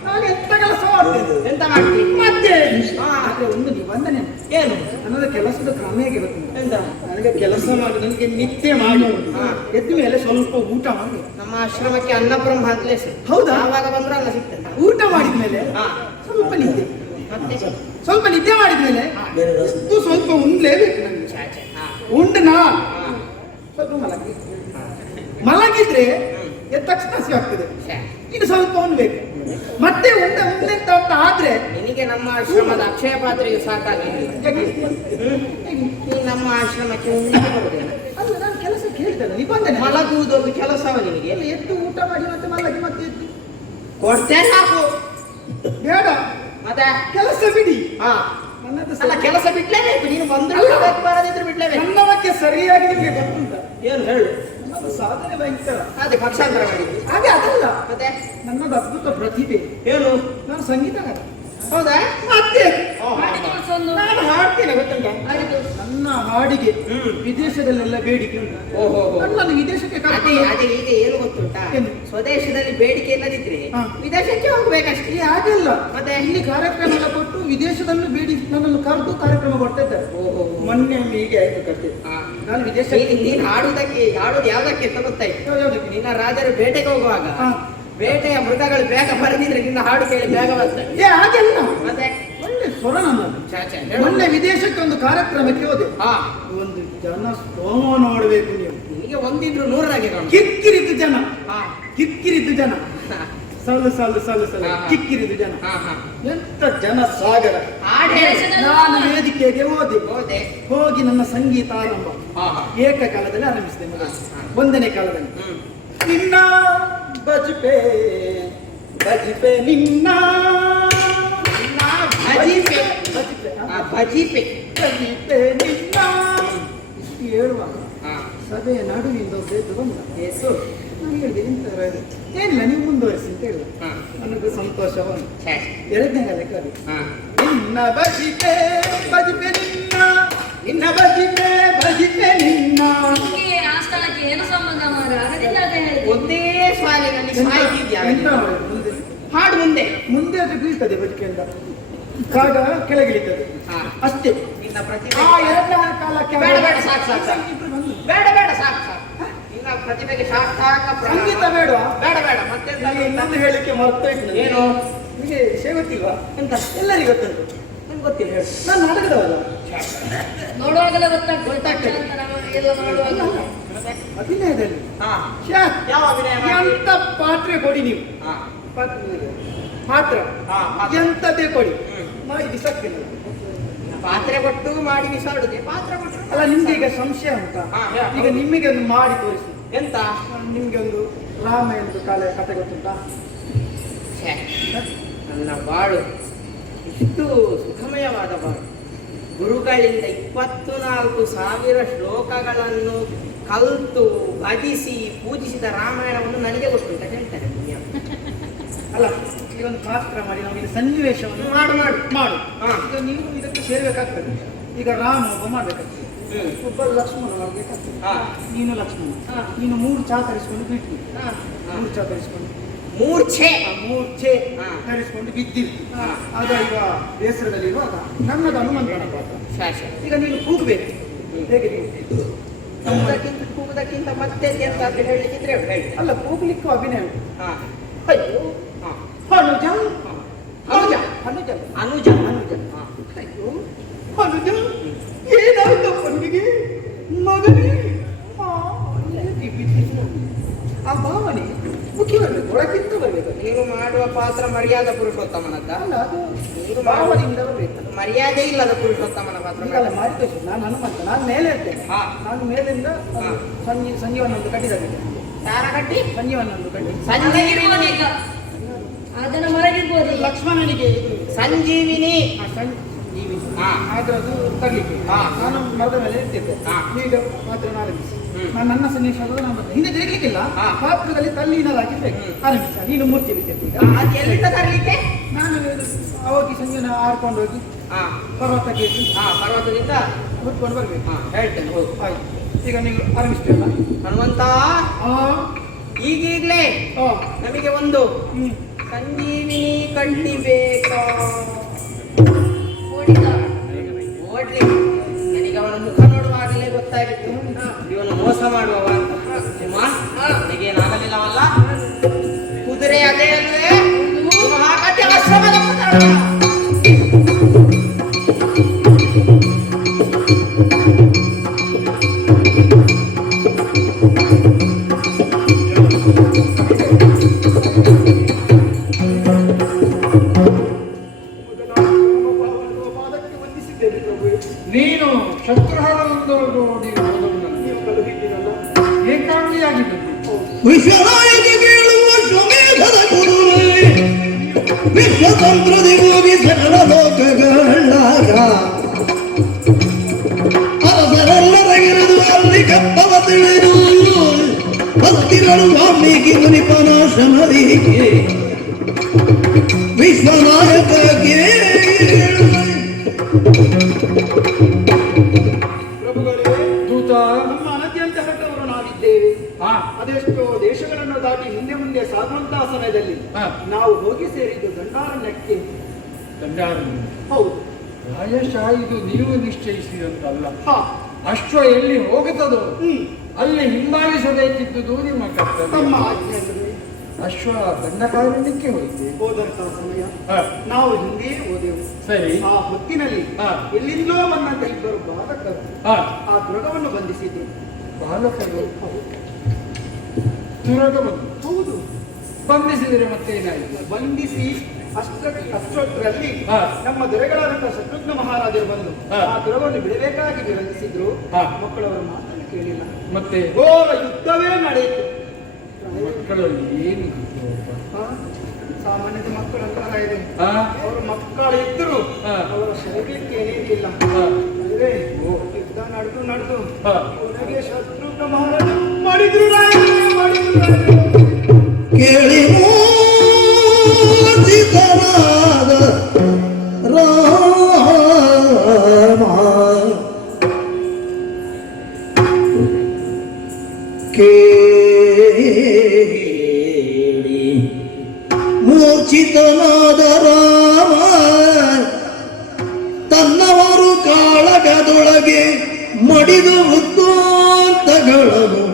ನಾನು ಎಂತ ಕೆಲಸ ಮಾಡ್ತೇನೆ ಎಂತ ಮಾಡ್ತೀನಿ? ಮತ್ತೆ ಹಾ. ಆದ್ರೆ ಒಂದು ನಿಬಂಧನೆ. ಏನು? ನನ್ನದು ಕೆಲಸದ ಕ್ರಮ ಹೇಗೆ ಗೊತ್ತಿಲ್ಲ. ಎಂತ? ನನಗೆ ಕೆಲಸ ಮಾಡಿ, ನನಗೆ ನಿತ್ಯ ಮಾಡಿ, ಹಾ. ಎದ್ದ ಮೇಲೆ ಸ್ವಲ್ಪ ಊಟ ಮಾಡಿ. ನಮ್ಮ ಆಶ್ರಮಕ್ಕೆ ಅನ್ನಬ್ರಹ್ಮ ಅಂತಲೇ ಹೆಸರು. ಹೌದಾ? ಯಾವಾಗ ಬಂದ್ರು ಅನ್ನ ಸಿಗ್ತದೆ. ಊಟ ಮಾಡಿದ ಮೇಲೆ ಹಾ. ಸ್ವಲ್ಪ ನಿದ್ದೆ, ಮತ್ತೆ ಸ್ವಲ್ಪ ನಿದ್ದೆ ಮಾಡಿದ ಮೇಲೆ ಇಷ್ಟು ಸ್ವಲ್ಪ ಉಂಡ್ಲೇಬೇಕು ನನಗೆ. ಹಾ. ಉಂಡನಾ ಹಾ. ಸ್ವಲ್ಪ ಮಲಗಿದ್ರೆ ಎದ್ದ ತಕ್ಷಣ ಹಸಿವಾಗ್ತದೆ. ಇನ್ನು ಸ್ವಲ್ಪ ಉಣ್ಬೇಕು. ಮತ್ತೆ ಉಂಡೆಂತ ಅಂತ ಆದ್ರೆ ನಿನಗೆ ನಮ್ಮ ಆಶ್ರಮದ ಅಕ್ಷಯ ಪಾತ್ರೆಯು ಸಾಕಾಗಿಲ್ಲ. ಈ ನಮ್ಮ ಆಶ್ರಮಕ್ಕೆ ಉಣ್ಲಿಕ್ಕೆ ಬರುವುದಿಲ್ಲ. ಅಲ್ಲ, ನಾನು ಕೆಲಸ ಕೇಳಿದಲ್ಲ, ನಿಬಂಧನೆ. ಮಲಗುವುದೊಂದು ಕೆಲಸವ ನಿನಗೆ. ಎದ್ದು ಊಟ ಮಾಡಿ ಮತ್ತೆ ಮಲಗಿ ಮತ್ತೆ ಎದ್ದು ಕೊಡ್ತೇ ಸಾಕು. ಬೇಡ, ಮತ್ತೆ ಕೆಲಸ ಬಿಡಿ. ಹಾ ನನ್ನದು ಅಲ್ಲ, ಸರಿ. ಕೆಲಸ ಬಿಡ್ಲೇಬೇಕು. ನೀನು ಬಂದ್ರೆ ಬಿಡ್ಬೇಕು, ಬರದಿದ್ರೆ ಬಿಡ್ಲೇಬೇಕು. ನನ್ನ ಬಗ್ಗೆ ಸರಿಯಾಗಿ ನಿಮಗೆ ಗೊತ್ತುಂಟ. ಏನು ಹೇಳು? ನನ್ನದು ಸಾಧನೆ ಭಯಂಕರ. ಅದೇ ಪಕ್ಷಾಂತರ ಮಾಡಿದ್ದು. ಹಾಗೆ ಅದಲ್ಲ, ಮತ್ತೆ ನನ್ನದು ಅದ್ಭುತ ಪ್ರತಿಭೆ. ಏನು? ನಾನು ಸಂಗೀತಗಾರ. ಹೌದಾ? ಮತ್ತೆ ಮಾಡಿ ತೋರಿಸೊಂದು. ನಾನು ಹಾಡ್ತೇನೆ, ಗೊತ್ತುಂಟ. ಮಾಡಿ ತೋರಿಸು. ನನ್ನ ಹಾಡಿಗೆ ವಿದೇಶದಲ್ಲೆಲ್ಲ ಬೇಡಿಕೆ ಉಂಟು. ಓಹೋ. ನನ್ನನ್ನು ವಿದೇಶಕ್ಕೆ ಅದೇ ಕರ್ಕೊಂಡು ಅದೇ ಈಗ ಏನು ಗೊತ್ತುಂಟಾ? ಏನು? ಸ್ವದೇಶದಲ್ಲಿ ಬೇಡಿಕೆ ಇಲ್ಲದಿದ್ರೆ ಹಾ. ವಿದೇಶಕ್ಕೆ ಹೋಗ್ಬೇಕಷ್ಟೇ. ಈ ಹಾಗೆಲ್ಲ ಮತ್ತೆ? ಇಲ್ಲಿ ಕಾರ್ಯಕ್ರಮ ಎಲ್ಲ ಕೊಟ್ಟು ವಿದೇಶದಲ್ಲೂ ಬೇಡಿ ನನ್ನನ್ನು ಕರೆದು ಕಾರ್ಯಕ್ರಮ ಕೊಡ್ತಿದ್ದಾರೆ. ಓಹೋ. ಮೊನ್ನೆ ಒಮ್ಮೆ ಹೀಗೆ ಆಯ್ತು ಕತೆ. ಹಾ. ನಾನು ವಿದೇಶಕ್ಕೆ ನೀನು ಹಾಡುದು ಯಾವ್ದಕ್ಕೆ ಅಂತ ಗೊತ್ತಾಯ್ತು. ಯಾವ್ದಕ್ಕೆ? ನಿನ್ನ ರಾಜರು ಬೇಟೆಗೆ ಹೋಗುವಾಗ ಹಾ. ಬೇಟೆಯ ಮೃಗಗಳು ಬೇಗ ಬರೆದಿದ್ರೆ ನಿನ್ನ ಹಾಡು ಕೇಳಿ ಬೇಗ ಬರ್ತದೆ. ಏ ಹಾಗೆಲ್ಲ ಮತ್ತೆ ಒಳ್ಳೆ ಸ್ವರ ನನ್ನದು. ಚಾಚಾ ಮೊನ್ನೆ ವಿದೇಶಕ್ಕೆ ಒಂದು ಕಾರ್ಯಕ್ರಮಕ್ಕೆ ಹೋದೆ. ಹಾ, ಒಂದು ಜನ ಸ್ತೋಮ ನೋಡ್ಬೇಕು ನೀವು. ನಿನಗೆ ಒಂದಿದ್ರು ನೂರಾಗೆ ಕಾಣು. ಕಿಕ್ಕಿರಿದ್ದು ಜನ, ಹಾ. ಕಿಕ್ಕಿರಿದ್ದು ಜನ, ಸಲ್ಲು ಸಲ್ಲು ಸಲ್ಲು ಸಲ್ಲು ಹಾ, ಹಾ. ಕಿಕ್ಕಿರಿದ್ದು ಜನ. ಹಾ, ಹಾ. ಎಂತ ಜನ ಸಾಗರ. ಹಾಡು ಹೇಳು. ನಾನು ವೇದಿಕೆಗೆ ಹೋದೆ. ಹೋದೆ. ಹೋಗಿ ನನ್ನ ಸಂಗೀತ ಆರಂಭ ಹಾ, ಹಾ. ಏಕಕಾಲದಲ್ಲಿ ಆರಂಭಿಸಿದೆ. ಮೊದಲು ಹಾ. ಒಂದನೇ ಕಾಲದಲ್ಲಿ ಹ್ಮ್. ನಿನ್ನ ಬಜ್ಪೆ ಬಜ್ಪೆ ನಿನ್ನ ನಿನ್ನ ಭಜಿಪೆ. ಬಜ್ಪೆ, ಹಾ, ಭಜಿಪೆ. ಬಜ್ಪೆ ನಿನ್ನ ಇಷ್ಟು ಹೇಳುವಾಗ ಹಾ. ಸಭೆಯ ನಡುವಿಂದ ಒಬ್ಬ ಎದ್ದು ಬಂದ. ಎದ್ದು. ನಾನು ಹೇಳಿದೆ ಎಂತ ಏನಿಲ್ಲ, ನೀವು ಮುಂದುವರಿಸಿ ಅಂತ ಹೇಳಿದೆ. ಹಾ. ನನಗೂ ಸಂತೋಷವನ್ನು. ಛೇ. ಎರಡನೇ ಕಾಲಕ್ಕೆ ಅದು ಹಾ. ನಿನ್ನ ಬಜಿಪೆ ಬಜಿಪೆ ನಿನ್ನ, ನಿನ್ನ ಬಜಿಪೆ ಬಜಿಪೆ ನಿನ್ನ. ನಿಮ್ಗೆ ಆ ಸ್ಥಳಕ್ಕೆ ಏನು ಸಂಬಂಧ ಮಾರ? ಆಗದಿಲ್ಲ ಅಂತ ಹೇಳಿದೆ. ಒಂದೇ ಸಾಲಿನಲ್ಲಿ ಸಾಯ್ತಿದ್ಯಾ? ಎಂತ ಮಾಡೋದು ಮುಂದೆ? ಹಾಡು ಮುಂದೆ. ಮುಂದೆ ಅದು ಬೀಳ್ತದೆ ಬಜಿಕೆಯಿಂದ, ಕಾಗ ಕೆಳಗಿಳಿತದೆ ಹಾ. ಅಷ್ಟೇ. ನಿನ್ನ ಪ್ರತಿಭೆ. ಆ ಎರಡನೇ ಕಾಲಕ್ಕೆ ಬೇಡ ಬೇಡ, ಸಾಕು ಸಾಕು ಸಾಕು. ಇಬ್ರು ಬಂದ್ರು. ಬೇಡ ಬೇಡ, ಸಾಕು ಸಾಕು. ನಿನ್ನ ಪ್ರತಿಭೆಗೆ ಸಾರ್ಥಕ ಪ್ರಣಾಮ. ಸಂಗೀತ ಬೇಡವಾ? ಬೇಡ ಬೇಡ, ಮತ್ತೆ ನನಗೆ ಇನ್ನೊಂದು ಹೇಳಿಕೆ ಮರ್ತೋಯ್ತು ನನಗೆ. ಏನು? ನಿಮಗೆ ವಿಷಯ ಗೊತ್ತಿಲ್ವಾ? ಎಂತ? ಎಲ್ಲರಿಗೂ ಗೊತ್ತುಂಟು. ನನ್ಗೆ ಗೊತ್ತಿಲ್ಲ, ಹೇಳು. ನಾನು ನಾಟಕದವಲ್ಲ. ನೋಡುವಾಗಲೇ ಗೊತ್ತಾಗ್ತದೆ. ಗೊತ್ತಾಗ್ತದೆ. ಅಂತ ನಾವು ಎಲ್ಲ ಮಾಡುವಾಗ ಅಭಿನಯದಲ್ಲಿ ಹಾ. ಶ್ಯಾ, ಯಾವ ಅಭಿನಯ ಮಾಡಿ? ಎಂತ ಪಾತ್ರೆ ಕೊಡಿ ನೀವು. ಹಾ. ಪಾತ್ರ ಹಾ, ಪಾತ್ರ. ಎಂತದೇ ಕೊಡಿ, ಹ್ಮ್. ಮಾಡಿ ಬಿಸಾಕ್ತೀನಿ. ಪಾತ್ರೆ ಕೊಟ್ಟು ಮಾಡಿ ಬಿಸಾಡುದೆ. ಪಾತ್ರ ಕೊಟ್ಟು ಅಲ್ಲ, ನಿಮ್ಗೆ ಈಗ ಸಂಶಯ ಉಂಟಾ? ಹಾ, ಹೇಳು. ಈಗ ನಿಮಗೆ ಒಂದು ಮಾಡಿ ತೋರಿಸಿ. ಎಂತ? ನಿಮ್ಗೆ ಒಂದು ರಾಮಾಯಣದ ಕಥೆ ಗೊತ್ತುಂಟಾ? ಛೇ, ನನ್ನ ಬಾಳು ಇಷ್ಟು ಸುಖಮಯವಾದ ಬಾಳು. ಗುರುಗಳಿಂದ 24,000 ಶ್ಲೋಕಗಳನ್ನು ಕಲಿತು ಭಜಿಸಿ ಪೂಜಿಸಿದ ರಾಮಾಯಣವನ್ನು ನನಗೆ ಗೊತ್ತುಂಟ ಹೇಳ್ತಾರೆ. ಅಲ್ಲ, ಈಗ ಒಂದು ಪಾತ್ರ ಮಾಡಿ ನಮಗೆ ಸನ್ನಿವೇಶವನ್ನು ಮಾಡು ಮಾಡು ಮಾಡು. ಹಾ. ಈಗ ನೀವು ಇದಕ್ಕೆ ಸೇರ್ಬೇಕಾಗ್ತದೆ. ಈಗ ರಾಮ ಒಬ್ಬ ಮಾಡ್ಬೇಕಾಗ್ತದೆ, ಹ್ಮ್. ಒಬ್ಬ ಲಕ್ಷ್ಮಣ ಮಾಡ್ಬೇಕಾಗ್ತದೆ. ಹಾ. ನೀನು ಲಕ್ಷ್ಮಣ, ಹಾ. ನೀನು 3 ಚಾ ತರಿಸ್ಕೊಂಡು ಬಿಟ್ಟು, ಹಾ. 3 ಚಾ ತರಿಸ್ಕೊಂಡು ಮೂರ್ಛೆ. ಮೂರ್ಛೆ ಹಾ. ತರಿಸ್ಕೊಂಡು ಬಿದ್ದಿರ್ತು. ಹಾ. ಆಗ ಈಗ ಬೇಸರದಲ್ಲಿರುವಾಗ ನನ್ನದು ಹನುಮಂತನ ಪಾತ್ರ. ಶಾಶ. ಈಗ ನೀನು ಕೂಗಬೇಕು. ಹೇಗೆ ನೀವು? ಕೂಗುವುದಕ್ಕಿಂತ ಮತ್ತೆ ಎಂತ ಅಂತ ಹೇಳಲಿಕ್ಕಿದ್ರೆ ಹೇಳಿ. ಅಲ್ಲ, ಕೂಗ್ಲಿಕ್ಕೂ ಅಭಿನಯ ಉಂಟು. ಹಾ. ಅಯ್ಯೋ ಹಾ. ಅನುಜ ಹಾ. ಅನುಜ. ಅನುಜ ಅನುಜ. ಅನುಜ. ಅಯ್ಯೋ ಅನುಜ, ಏನಾಯ್ತಪ್ಪ ನಿನಗೆ ಮಗನೇ? ಏಕೆ ಬಿದ್ದಿದ್ದು? ಆ ಭಾವನೆ ಮುಖ್ಯ ಬರಬೇಕು, ಒಳಗಿಂತ ಬರಬೇಕು. ನೀನು ಮಾಡುವ ಪಾತ್ರ ಮರ್ಯಾದ ಪುರುಷೋತ್ತಮನದ್ದ. ಅಲ್ಲ, ಅದು ಭಾವನೆಯಿಂದ ಬರಬೇಕು. ಮರ್ಯಾದೆ ಇಲ್ಲದ ಪುರುಷೋತ್ತಮನ ಪಾತ್ರ ಈಗಲ್ಲ ಮಾಡಿ ತೋರಿಸು. ನಾನು ಹನುಮಂತ, ನಾನು ಮೇಲೆ ಇರ್ತೇನೆ. ಹಾ. ನಾನು ಮೇಲಿಂದ ಹಾ. ಸಂಜೀವನೊಂದು ಕಟ್ಟಿದ್ದಾರೆ. ಯಾರ ಕಟ್ಟಿ? ಸಂಜೀವನೊಂದು ಕಟ್ಟಿ ಹೊರಗಿರ್ಬೋದು ಈಗ. ಅದನ್ನ ಹೊರಗಿರ್ಬೋದು ಈಗ. ಲಕ್ಷ್ಮಣನಿಗೆ ಇದು ಸಂಜೀವಿನಿ. ಆ ಸಂಜೀವಿನಿ. ಹಾ. ಆದ್ರೆ ಅದು ತರಲಿಕ್ಕೆ ಹಾ. ನಾನು ಮರದ ಮೇಲೆ ಇರ್ತಿದ್ದೆ. ಹಾ. ಈಗ ಪಾತ್ರ ಆರಂಭಿಸಿ. ಹ್ಮ್. ನಾನು ನನ್ನ ಸನ್ನಿವೇಶ ನಾನು ಹಿಂದೆ ತಿರುಗಲಿಕ್ಕಿಲ್ಲ. ಹಾ. ಪಾತ್ರದಲ್ಲಿ ತಲ್ಲಿನಲಾಗಿರ್ಬೇಕು. ಹ್ಮ್. ಆರಂಭಿಸ. ನೀನು ಮೂರ್ತಿ ಬಿಟ್ಟಿರ್ತೀಗ. ಅದು ಎಲ್ಲಿಂದ ತರಲಿಕ್ಕೆ? ನಾನು ಹೋಗಿ ಸಂಜೆ ಹಾರ್ಕೊಂಡು ಹೋಗಿ ಹಾ. ಪರ್ವತಕ್ಕೆ ಎದ್ದು ಹಾ, ಪರ್ವತದಿಂದ ಹುಟ್ಕೊಂಡು ಬರ್ಬೇಕು. ಹಾ, ಹೇಳ್ತೇನೆ ಹೋಗು. ಆಯ್ತು, ಈಗ ನೀವು ಆರಂಭಿಸ್ತೀರಲ್ಲ? ಹನುಮಂತ, ಆ ಈಗೀಗ್ಲೇ ಆ ನಮಗೆ ಒಂದು ಹ್ಮ್ ಸಂಜೀವಿನಿ ಕಡ್ಡಿ ಬೇಕಾ? ಓಡಿದ. ಓಡ್ಲಿ. ನನಗೆ ಅವನ ಮುಖ ನೋಡುವಾಗಲೇ ಗೊತ್ತಾಗಿತ್ತು ಇವನು ಮೋಸ ಮಾಡುವವ ಅಂತ. ನಿಮ್ಮ ನನಗೇನಾಗಲಿಲ್ಲವಲ್ಲ? ಕುದುರೆ ಅದೇ ಅಲ್ವೇ? ಇವನು ಹಾಕತ್ತೆ ಆಶ್ರಮದ ಪುತ್ರ. ಪಾದಕ್ಕೆ ವಂದಿಸಿದ್ದೇನೆ ಪ್ರಭುವೇ. ನೀನು ಶತ್ರುಹರಣವನ್ನು ನೋಡಿ ಹೋದವನನ್ನು ನೀವು ಕಳುಹಿದ್ದೀರಲ್ಲ? ಏಕಾಂಗಿಯಾಗಿದ್ದು ವಿಶ್ವನಾಯಕ ಕೇಳುವ ಶ್ವಮೇಧದ ಗುರುವೇ ವಿಶ್ವತಂತ್ರದಿ ಹೋಗಿ ಸಕಲ ಲೋಕಗಳಾಗ ಅರಸರೆಲ್ಲರಗಿರಿದು ಅಲ್ಲಿ ಕಪ್ಪವ ತಿಳಿದು ಭಕ್ತಿಗಳು ವಾಲ್ಮೀಕಿ ಮುನಿಪನಾಶ್ರಮದಿಗೆ ವಿಶ್ವನಾಯಕಗೆ ಪ್ರಭುಗಳೇ, ದೂತ ನಮ್ಮ ಅನತ್ಯಂತ ಹೊರಟವರು ನಾವಿದ್ದೇವೆ. ಹಾ ಅದೆಷ್ಟೋ ದೇಶಗಳನ್ನು ದಾಟಿ ಹಿಂದೆ ಮುಂದೆ ಸಾಗುವಂತಹ ಸಮಯದಲ್ಲಿ ಹಾ. ನಾವು ಹೋಗಿ ಸೇರಿದ್ದು ದಂಡಾರಣ್ಯಕ್ಕೆ. ದಂಡಾರಣ್ಯ ಹೌದು. ಪ್ರಾಯಶಃ ಇದು ನೀವು ನಿಶ್ಚಯಿಸಿದಂತಲ್ಲ. ಹಾ. ಅಶ್ವ ಎಲ್ಲಿ ಹೋಗುತ್ತದೋ ಹ್ಮ್. ಅಲ್ಲಿ ಹಿಂಬಾಲಿಸಬೇಕಿದ್ದುದು ನಿಮ್ಮ ಕರ್ತವ್ಯ. ನಮ್ಮ ಆಜ್ಞೆ ಅಂದ್ರೆ ಅಶ್ವ ದಂಡಕಾರಣ್ಯಕ್ಕೆ ಹೋಯಿತೆ. ಹೋದಂತಹ ಸಮಯ ಹಾ, ನಾವು ಹಿಂದೆ ಹೋದೆವು. ಸರಿ. ಆ ಹೊತ್ತಿನಲ್ಲಿ ಹಾ. ಎಲ್ಲಿಂದೋ ಬಂದಂತ ಇಬ್ಬರು ಬಾಲಕರು ಹಾ, ಆ ದೃಢವನ್ನು ಬಂಧಿಸಿದ್ರು. ಬಾಲಕರು ಹೌದು. ತುರಗ ಬಂದು ಹೌದು. ಬಂಧಿಸಿದರೆ ಮತ್ತೇನಾಯಿತು? ಬಂಧಿಸಿ ಅಷ್ಟರಲ್ಲಿ ಹಾ. ನಮ್ಮ ದೊರೆಗಳಾದಂತಹ ಶತ್ರುಘ್ನ ಮಹಾರಾಜರು ಬಂದು ಹಾ. ಆ ದೃಢವನ್ನು ಬಿಡಬೇಕಾಗಿ ವಿರೋಧಿಸಿದ್ರು. ಹಾ. ಮಕ್ಕಳವರ ಮಾತನ್ನು ಕೇಳಿಲ್ಲ. ಮತ್ತೆ ಘೋರ ಯುದ್ಧವೇ ನಡೆಯಿತು. ಮಕ್ಕಳಲ್ಲಿ ಏನು ಗೊತ್ತು? ಹಾ? ಸಾಮಾನ್ಯದ ಮಕ್ಕಳಂತರ ಇದೆ. ಹಾ, ಅವರು ಮಕ್ಕಳು ಇದ್ರು ಹಾ. ಅವರ ಶರೀರಕ್ಕೆ ಏನೇನಿಲ್ಲ. ಹಾ, ಅದೇ ಯುದ್ಧ ನಡೆದು ಹಾ. ಕೊನೆಗೆ ಶತ್ರುಘ್ನ ಮಹಾರಾಜ ಮಾಡಿದ್ರು ಮಾಡಿದ್ರು. ಕೇಳಿ ಮೂರ್ಛಿತನಾದ ರಾಮ ಕೇಳಿ ಮೂರ್ಛಿತನಾದ ರಾಮ ತನ್ನವರು ಕಾಳಗದೊಳಗೆ ಮಡಿದು ವೃತ್ತಾಂತಗಳನ್ನು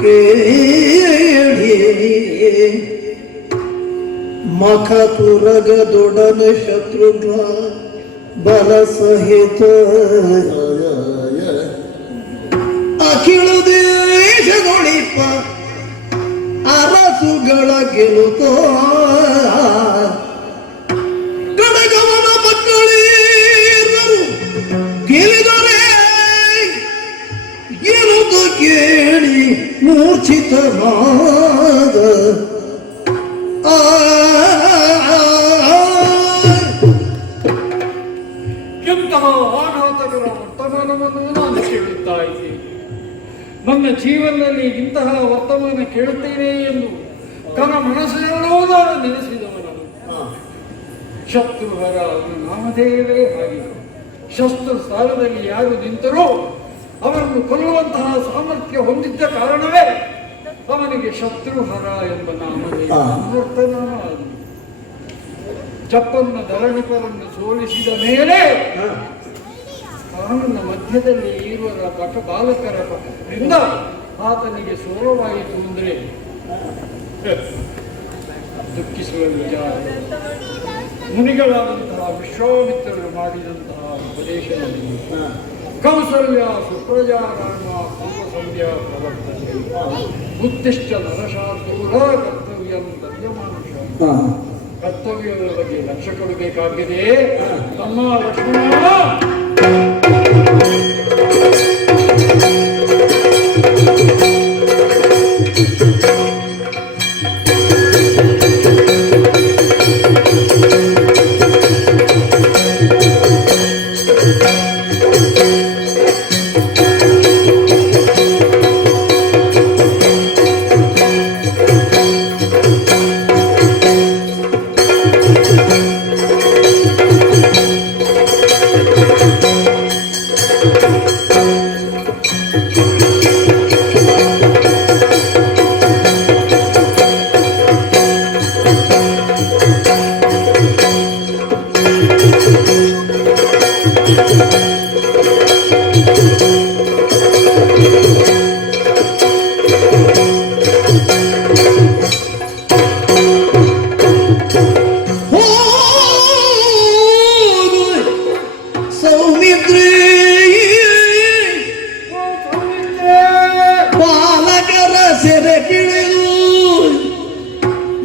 ಕೇಳಿ ಮಖತುರಗದೊಡನ ಶತ್ರುಘ್ನ ಬಲ ಸಹಿತ ಅಖಿಲ ದೇಶದೊಳಿಪ ಅರಸುಗಳ ಗೆಲುತ ಗಡಗವನ ಮಕ್ಕಳೇರರು ಗೆಲಿದರೆ ಗೆಲುತ ಕೇಳಿ ಮೂರ್ಛಿತನಾದ ಎಂತಹ ಆಘಾತಕರ ವರ್ತಮಾನವನ್ನು ನಾನು ಕೇಳುತ್ತಾ ಇದ್ದೀನಿ. ನನ್ನ ಜೀವನದಲ್ಲಿ ಇಂತಹ ವರ್ತಮಾನ ಕೇಳುತ್ತೇನೆ ಎಂದು ತನ್ನ ಮನಸ್ಸಿನಲ್ಲೂ ನಾನು ನೆನೆಸಿದವನನು. ಶತ್ರುಹರ ಅವನ ನಾಮಧೇಯವೇ ಹಾಗೆ. ಶಸ್ತ್ರ ಸ್ಥಾನದಲ್ಲಿ ಯಾರು ನಿಂತರೂ ಅವರನ್ನು ಕೊಲ್ಲುವಂತಹ ಸಾಮರ್ಥ್ಯ ಹೊಂದಿದ್ದ ಕಾರಣವೇ ಅವನಿಗೆ ಶತ್ರುಹರ ಎಂಬ ನಾಮಧೇಯ ಅನ್ವರ್ಥನಾಮ ಅದು. ಜಪ್ಪನ್ನ ಧರಣಿಕರನ್ನು ಸೋಲಿಸಿದ ಮೇಲೆ ಕಾನೂನ ಮಧ್ಯದಲ್ಲಿ ಇರುವ ಬಾಲಕರ ಪಕ್ಕದಿಂದ ಆತನಿಗೆ ಸೋಲವಾಯಿತು ಅಂದರೆ ದುಃಖಿಸುವ ವಿಚಾರ. ಮುನಿಗಳಾದಂತಹ ವಿಶ್ವಾಮಿತ್ರರು ಮಾಡಿದಂತಹ ಉಪದೇಶದಲ್ಲಿ ಕೌಸಲ್ಯ ಸುಪ್ರಜಾ ರಾಮ ಪೂರ್ವ ಸಂಧ್ಯಾ ಪ್ರವರ್ತನೆ ಉತ್ತಿಷ್ಟ ನರಶಾಸ್ತ್ರ ಕರ್ತವ್ಯಂ ದರ್ಯಮಾನುಷ. ಕರ್ತವ್ಯದ ಬಗ್ಗೆ ಲಕ್ಷ್ಯ ಕೊಡಬೇಕಾಗಿದೆ. ನಮ್ಮ ಲಕ್ಷ್ಮಣ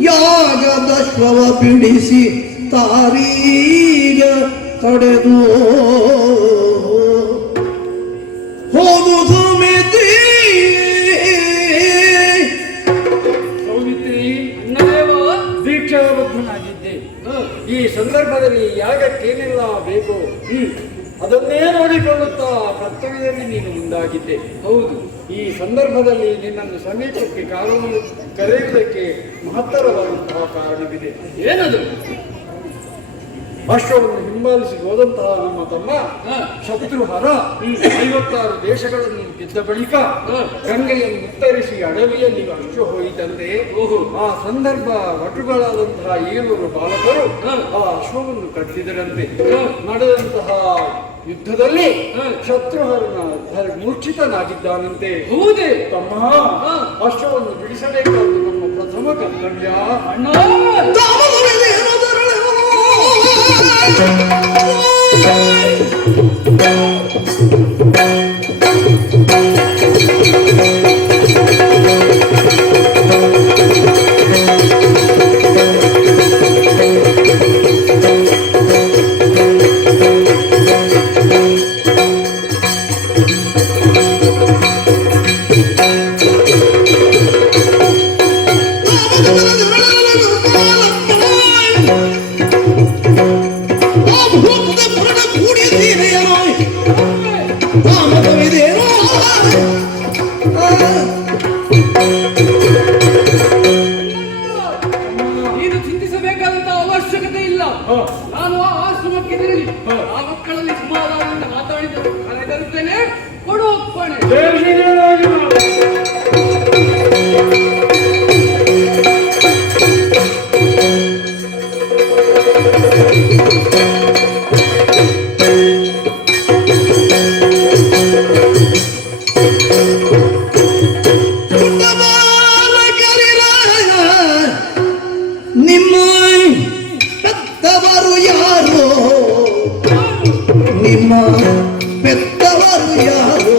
ಯಾಗದಶ್ವವ ಬಿಡಿಸಿ ತಾರೀಗ ತಡೆದು ಹೋಗು ಸೌಮಿತ್ರಿ. ಸೌಮಿತ್ರಿ, ದೀಕ್ಷಾಬದ್ಧನಾಗಿದ್ದೆ. ಈ ಸಂದರ್ಭದಲ್ಲಿ ಯಾಗಕ್ಕೇನೆಲ್ಲ ಬೇಕು ಅದನ್ನೇ ನೋಡಿಕೊಳ್ಳುತ್ತಾ ಕರ್ತವ್ಯದಲ್ಲಿ ನೀನು ಮುಂದಾಗಿದ್ದೆ. ಹೌದು, ಈ ಸಂದರ್ಭದಲ್ಲಿ ನಿನ್ನನ್ನು ಸಮೀಪಕ್ಕೆ ಕರೆಯುವುದಕ್ಕೆ ಮಹತ್ತರವಾದಂತಹ ಕಾರಣವಿದೆ. ಏನದು? ಅಶ್ವವನ್ನು ಹಿಂಬಾಲಿಸಿ ಹೋದಂತಹ ನಮ್ಮ ತಮ್ಮ ಶತ್ರುಹರ 56 ದೇಶಗಳನ್ನು ಗೆದ್ದ ಬಳಿಕ ಗಂಗೆಯನ್ನು ಉತ್ತರಿಸಿ ಅಡವಿಯಲ್ಲಿ ಅಶ್ವ ಹೋಯಿತಂತೆ. ಆ ಸಂದರ್ಭ ವಟುಗಳಾದಂತಹ 7 ಬಾಲಕರು ಆ ಅಶ್ವವನ್ನು ಕಟ್ಟಿದರಂತೆ. ನಡೆದಂತಹ ಯುದ್ಧದಲ್ಲಿ ಶತ್ರುಹರನ ಮೂರ್ಛಿತನಾಗಿದ್ದಾನಂತೆ. ಹೌದೇ ತಮ್ಮ, ಅಶ್ವವನ್ನು ಬಿಡಿಸಬೇಕಾದ್ದು ನಮ್ಮ ಪ್ರಥಮ ಕರ್ತವ್ಯ. ಅಣ್ಣ, ನೀನು ಚಿಂತಿಸಬೇಕಾದಂತಹ ಅವಶ್ಯಕತೆ ಇಲ್ಲ. ನಾನು ಆ ಆಶ್ರಮಕ್ಕೆ ತೆರಳಿ ಆ ಮಕ್ಕಳಲ್ಲಿ ಸಮಾಧಾನದಿಂದ ಮಾತಾಡಿದ ಕರೆದರುತ್ತೇನೆ. ಕೊಡು ಒಪ್ಪಣೆ. ನಿಮ್ಮ ಪೆತ್ತವರು ಯಾರು? ನಿಮ್ಮ ಪೆತ್ತವರು ಯಾರು?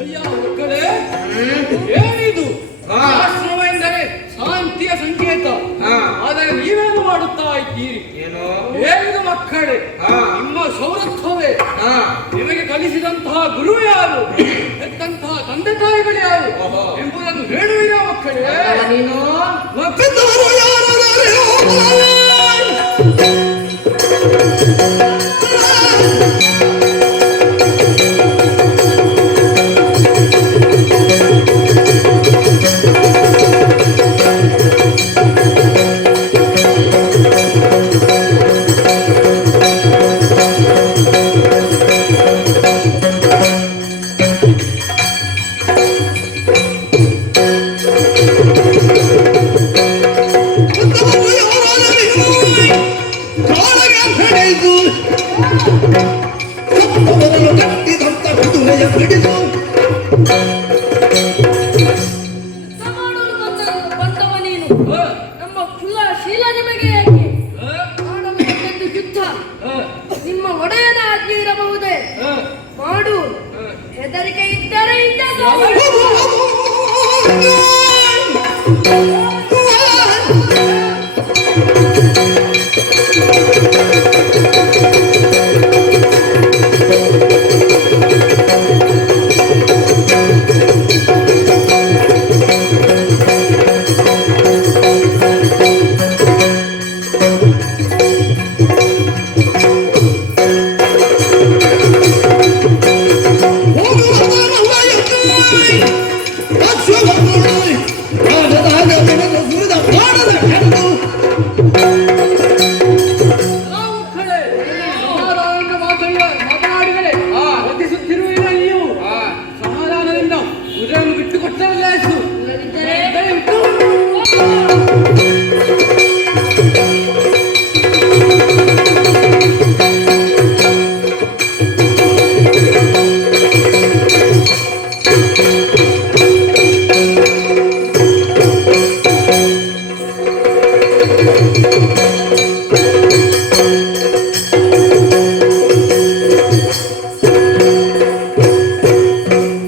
ಅಯ್ಯ ಮಕ್ಕಳೇ, ಏನಿದು? ಆಶ್ರಮ ಎಂದರೆ ಶಾಂತಿಯ ಸಂಕೇತ. ಆದರೆ ನೀವೇನು ಮಾಡುತ್ತಾ ಇದ್ದೀರಿ? ಏನಿದು ಮಕ್ಕಳೇ? ನಿಮ್ಮ ಸೌರತ್ವವೇ? ನಿಮಗೆ ಕಲಿಸಿದಂತಹ ಗುರು ಯಾರು? ಹೆತ್ತಂತಹ ತಂದೆ ತಾಯಿಗಳು ಯಾರು ಎಂಬುದನ್ನು ಹೇಳುವಿರಾ ಮಕ್ಕಳೇ? ನೀನು ಪೆತ್ತವರು ಯಾರು? ಕಟ್ಟಿದಂತ ಕುದುರೆಯ ಬಿಡಿದು ಬಂದವ ನೀನು. ನಮ್ಮ ಕುಲ ಶೀಲ ನಿಮಗೆ ಯಾಕೆ? ಮಾಡಬೇಕೆಂದು ಯುದ್ಧ ನಿಮ್ಮ ಒಡೆಯನ ಆಜ್ಞೆ ಇರಬಹುದೇ? ಮಾಡು. ಹೆದರಿಕೆ ಇದ್ದರೆ ಇಂದ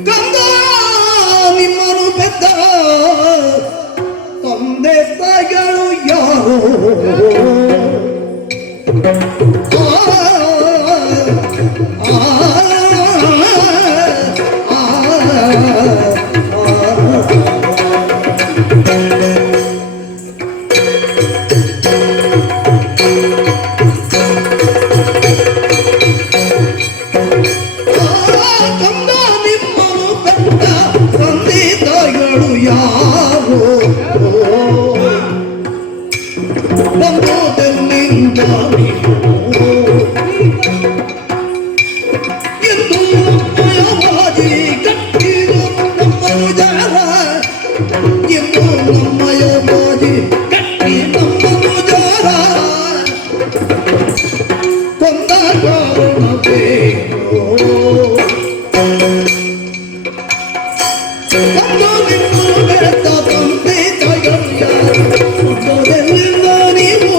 ಕಂದ ನಿಮ್ಮನು ಪೆದ್ದ ತಂದೆ ತಾಯಿಗಳು ಯಾರು ಕಂದ ನಿಮ್ಮನು ಪೆದ್ದ ತಂದೆ ತಾಯಿಗಳು ಯಾರು ಬಂದೋದೆಲ್ಲಿಂದ ಎಂದು ನಮ್ಮಯವಾಗಿ ಕಟ್ಟಿರು ನಮ್ಮನು ಜಾರ ಎಂದು ನಮ್ಮಯವಾಗಿ ಕಟ್ಟಿ ನಮ್ಮನು ಜಾರ ಕೊಂದ ಕಾರಣ ಬೇಕು ಬಂದು ನಿಮ್ಮನು ಬೆಳೆದ ತಂದೆ ತಾಯಿಗಳು ಯಾರು ಬಂದೋದೆಲ್ಲಿಂದ ನೀವು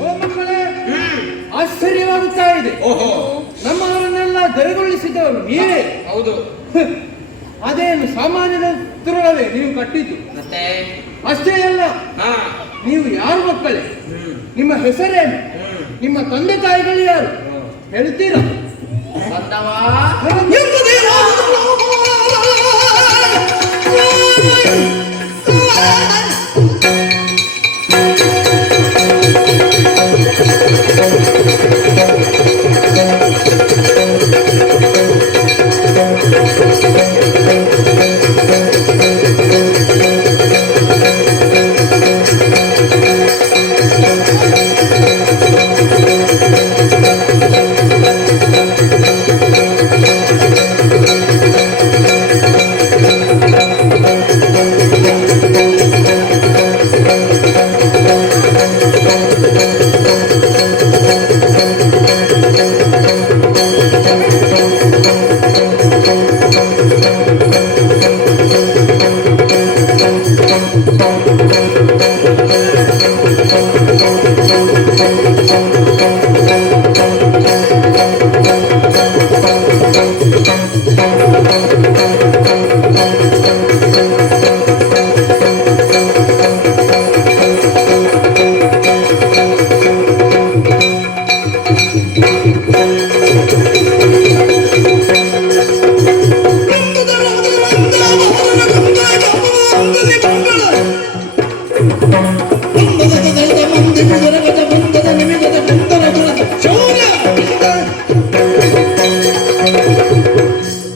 ಓ ಮಕ್ಕಳೇ, ಆಶ್ಚರ್ಯವಾಗುತ್ತಾ ಇದೆ. ಓಹೋ ನಮ್ಮವರನ್ನೆಲ್ಲ ದಯಗೊಳಿಸಿದವರು ನೀವೇ. ಹೌದು. ಅದೇನು ಸಾಮಾನ್ಯದ ತುರುಳವೇ ನೀವು ಕಟ್ಟಿದ್ದು? ಮತ್ತೆ ಅಷ್ಟೇ ಅಲ್ಲ, ಹಾ ನೀವು ಯಾರು ಮಕ್ಕಳೇ? ನಿಮ್ಮ ಹೆಸರೇನು? ನಿಮ್ಮ ತಂದೆ ತಾಯಿಗಳು ಯಾರು ಹೇಳ್ತೀರಾ? ಬಂದವಾ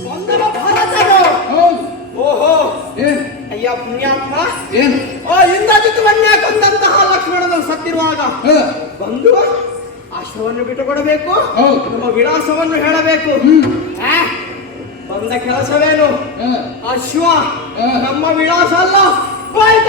ಬಂದವ ಭರತನು. ಹೌದು. ಓಹೋ ಏನ್ ಅಯ್ಯ ಪುಣ್ಯಾತ್ಮ, ಏನು? ಇಂದ್ರಜಿತವನ್ನೇ ಕೊಂದಂತಹ ಲಕ್ಷ್ಮಣನು ಸತ್ತಿರುವಾಗ ಹ, ಬಂದು ಅಶ್ವವನ್ನು ಬಿಟ್ಟುಕೊಡಬೇಕು, ಹೌದು. ನಮ್ಮ ವಿಳಾಸವನ್ನು ಹೇಳಬೇಕು. ಆ, ಬಂದ ಕೆಲಸವೇನು? ಹ, ಅಶ್ವ ಹ. ನಮ್ಮ ವಿಳಾಸ ಅಲ್ಲ. ಬಾಯ್ತ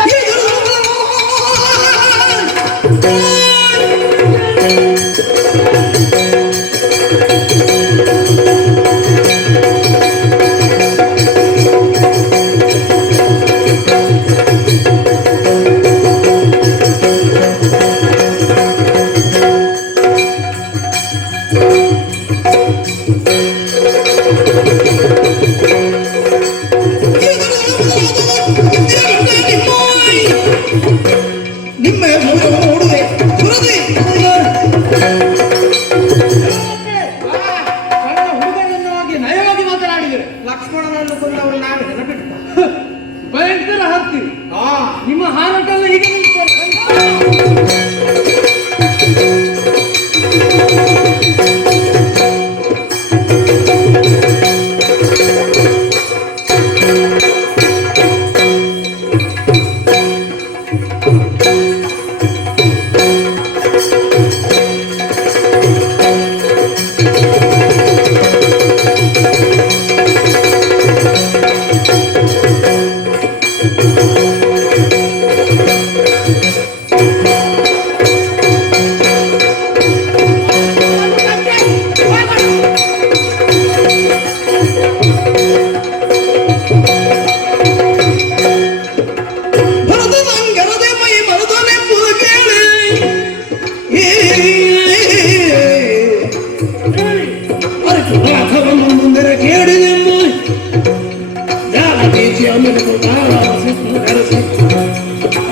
ನಿಮ್ಮ ನೋಡುವೆ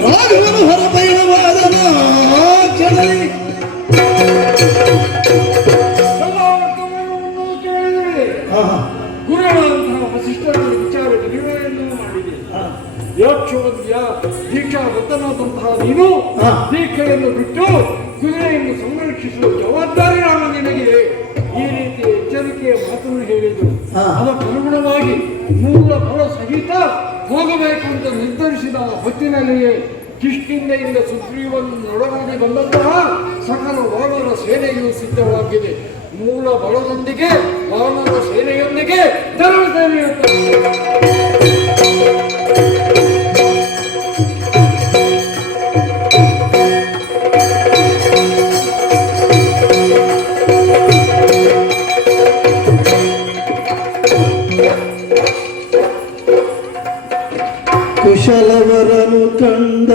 ರಾಘವನು ಹೊರಬಯಲವಾದನ ಕೆಳಗೆ ಎಲ್ಲ ವರ್ತಮಾನವನ್ನು ಕೇಳಿದರೆ ಗುರುಗಳಂತಹ ವಸಿಷ್ಠರ ವಿಚಾರದ ನಿರ್ಣಯವನ್ನು ಮಾಡಿದೆ. ಯಾಕ್ಷವನ್ಯ ದೀಕ್ಷಾ ವೃತ್ತನಾದಂತಹ ನೀನು ದೀಕ್ಷೆಯನ್ನು ಬಿಟ್ಟು ಕುದುರೆಯನ್ನು ಸಂರಕ್ಷಿಸುವ ಜವಾಬ್ದಾರಿ ನಾನು ನಿನಗೆ ಈ ರೀತಿ ಎಚ್ಚರಿಕೆಯ ಮಾತನ್ನು ಹೇಳಿದರು. ಅದಕ್ಕನುಗುಣವಾಗಿ ಮೂಲ ಬಲ ಸಹಿತ ಹೋಗಬೇಕು ಅಂತ ನಿರ್ಧರಿಸಿದ ಹೊತ್ತಿನಲ್ಲಿಯೇ ಕಿಷ್ಕಿಂಧೆಯಿಂದ ಸುಗ್ರೀವನ್ನು ನೊಡಗೂಡಿ ಬಂದಂತಹ ಸಕಲ ವಾನರ ಸೇನೆಯು ಸಿದ್ಧವಾಗಿದೆ. ಮೂಲ ಬಲದೊಂದಿಗೆ ವಾನರ ಸೇನೆಯೊಂದಿಗೆ ಧರ್ಮ ಸೇನೆಯುತ್ತದೆ. ಕುಶಲವರನು ಕಂಡ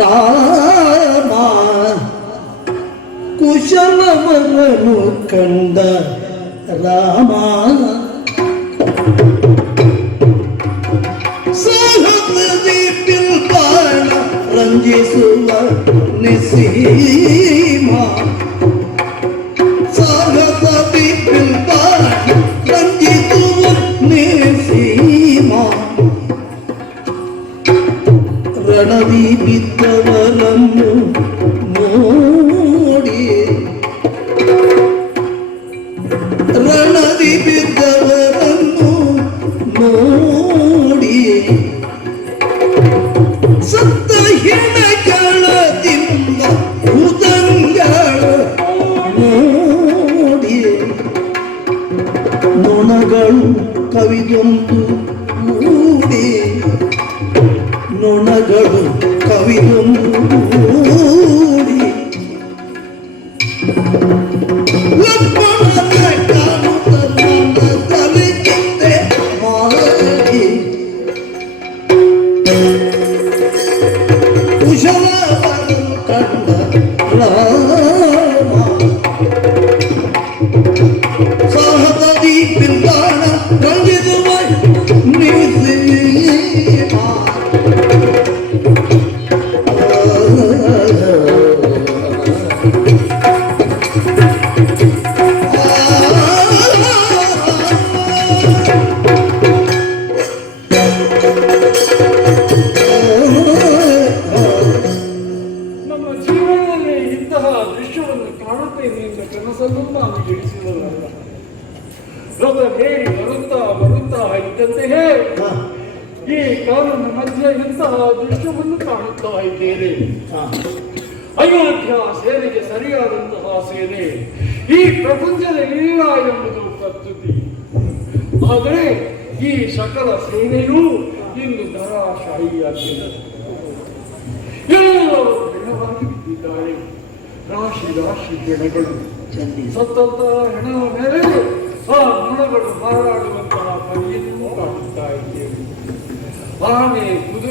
ರಾಮ ಕುಶಲವರನು ಕಂಡ ರಾಮ ಸಹಸ್ರದಿ ಬಿಲ್ಬಾಣ ರಂಜಿಸುವ ನಿಸೀಮ ಸಹಸ್ರದಿ ಬಿಲ್ಬಾಣ ರಂಜಿಸುವ ನಿಸೀಮ ರಣದಿ ಬಿದ್ದವರನ್ನು ನೋಡಿ ರಣದಿ ಬಿದ್ದವರನ್ನು ನೋಡಿ ಸತ್ತ ಹೆಣಗಳದಿಂದ ಉದಂಗಳ ನೋಡಿ ನೊಣಗಳು ಕವಿದೊಂದು ಮೂಡಿ ನೊಣಗಳು ಕವಿದೊಂದೂಡಿ ಲಕ್ಷ್ಮಣನ ಕಾಣುತ್ತ ತಲೆಚಿಂತೆ ಮಾಡಿ ಕುಶಲವನ್ನು ಕಂಡ ರಾಮ ಸಹದಿ ಬಿಲ್ಬಾಣ ರಂಜಿಸುವ ನಿಸೀಮ ನಮ್ಮ ಜೀವನದಲ್ಲಿ ಇಂತಹ ದೃಶ್ಯವನ್ನು ಕಾಣುತ್ತೇನೆ ಎಂದ ಕನಸನ್ನು ನಾನು ತಿಳಿಸಿದವಲ್ಲ. ರಥ ಹೇಳಿ ಬರುತ್ತಾ ಬರುತ್ತಾ ಇದ್ದಂತೆಯೇ ಈ ಕಾನೂನು ಮಧ್ಯೆ ಇಂತಹ ದೃಶ್ಯವನ್ನು ಕಾಣುತ್ತಾ ಇದ್ದೇನೆ. ಅಯೋಧ್ಯ ಸೇನೆಗೆ ಸರಿಯಾದಂತಹ ಸೇನೆ ಈ ಪ್ರಪಂಚದಲ್ಲಿ ಇಲ್ಲ ಎಂಬುದು ಪ್ರಸ್ತುತಿ. ಆದರೆ ಈ ಸಕಲ ಸೇನೆಯೂ ಇಂದು ಧರಾಶಾಹಿಯಾಗಿದೆ. ಎಲ್ಲರೂ ಹೆಣವಾಗಿ ಬಿದ್ದಿದ್ದಾರೆ. ರಾಶಿ ರಾಶಿ ಹೆಣಗಳು ಸತ್ತಂತಹ ಹೆಣದ ಮೇಲೆ ಆ ನೊಣಗಳು ಹಾರಾಡುವಂತಹ ಪರಿಯನ್ನು ಕಾಣುತ್ತಾ ಇದ್ದೇವೆ. ಆನೆ ಕುದುರೆ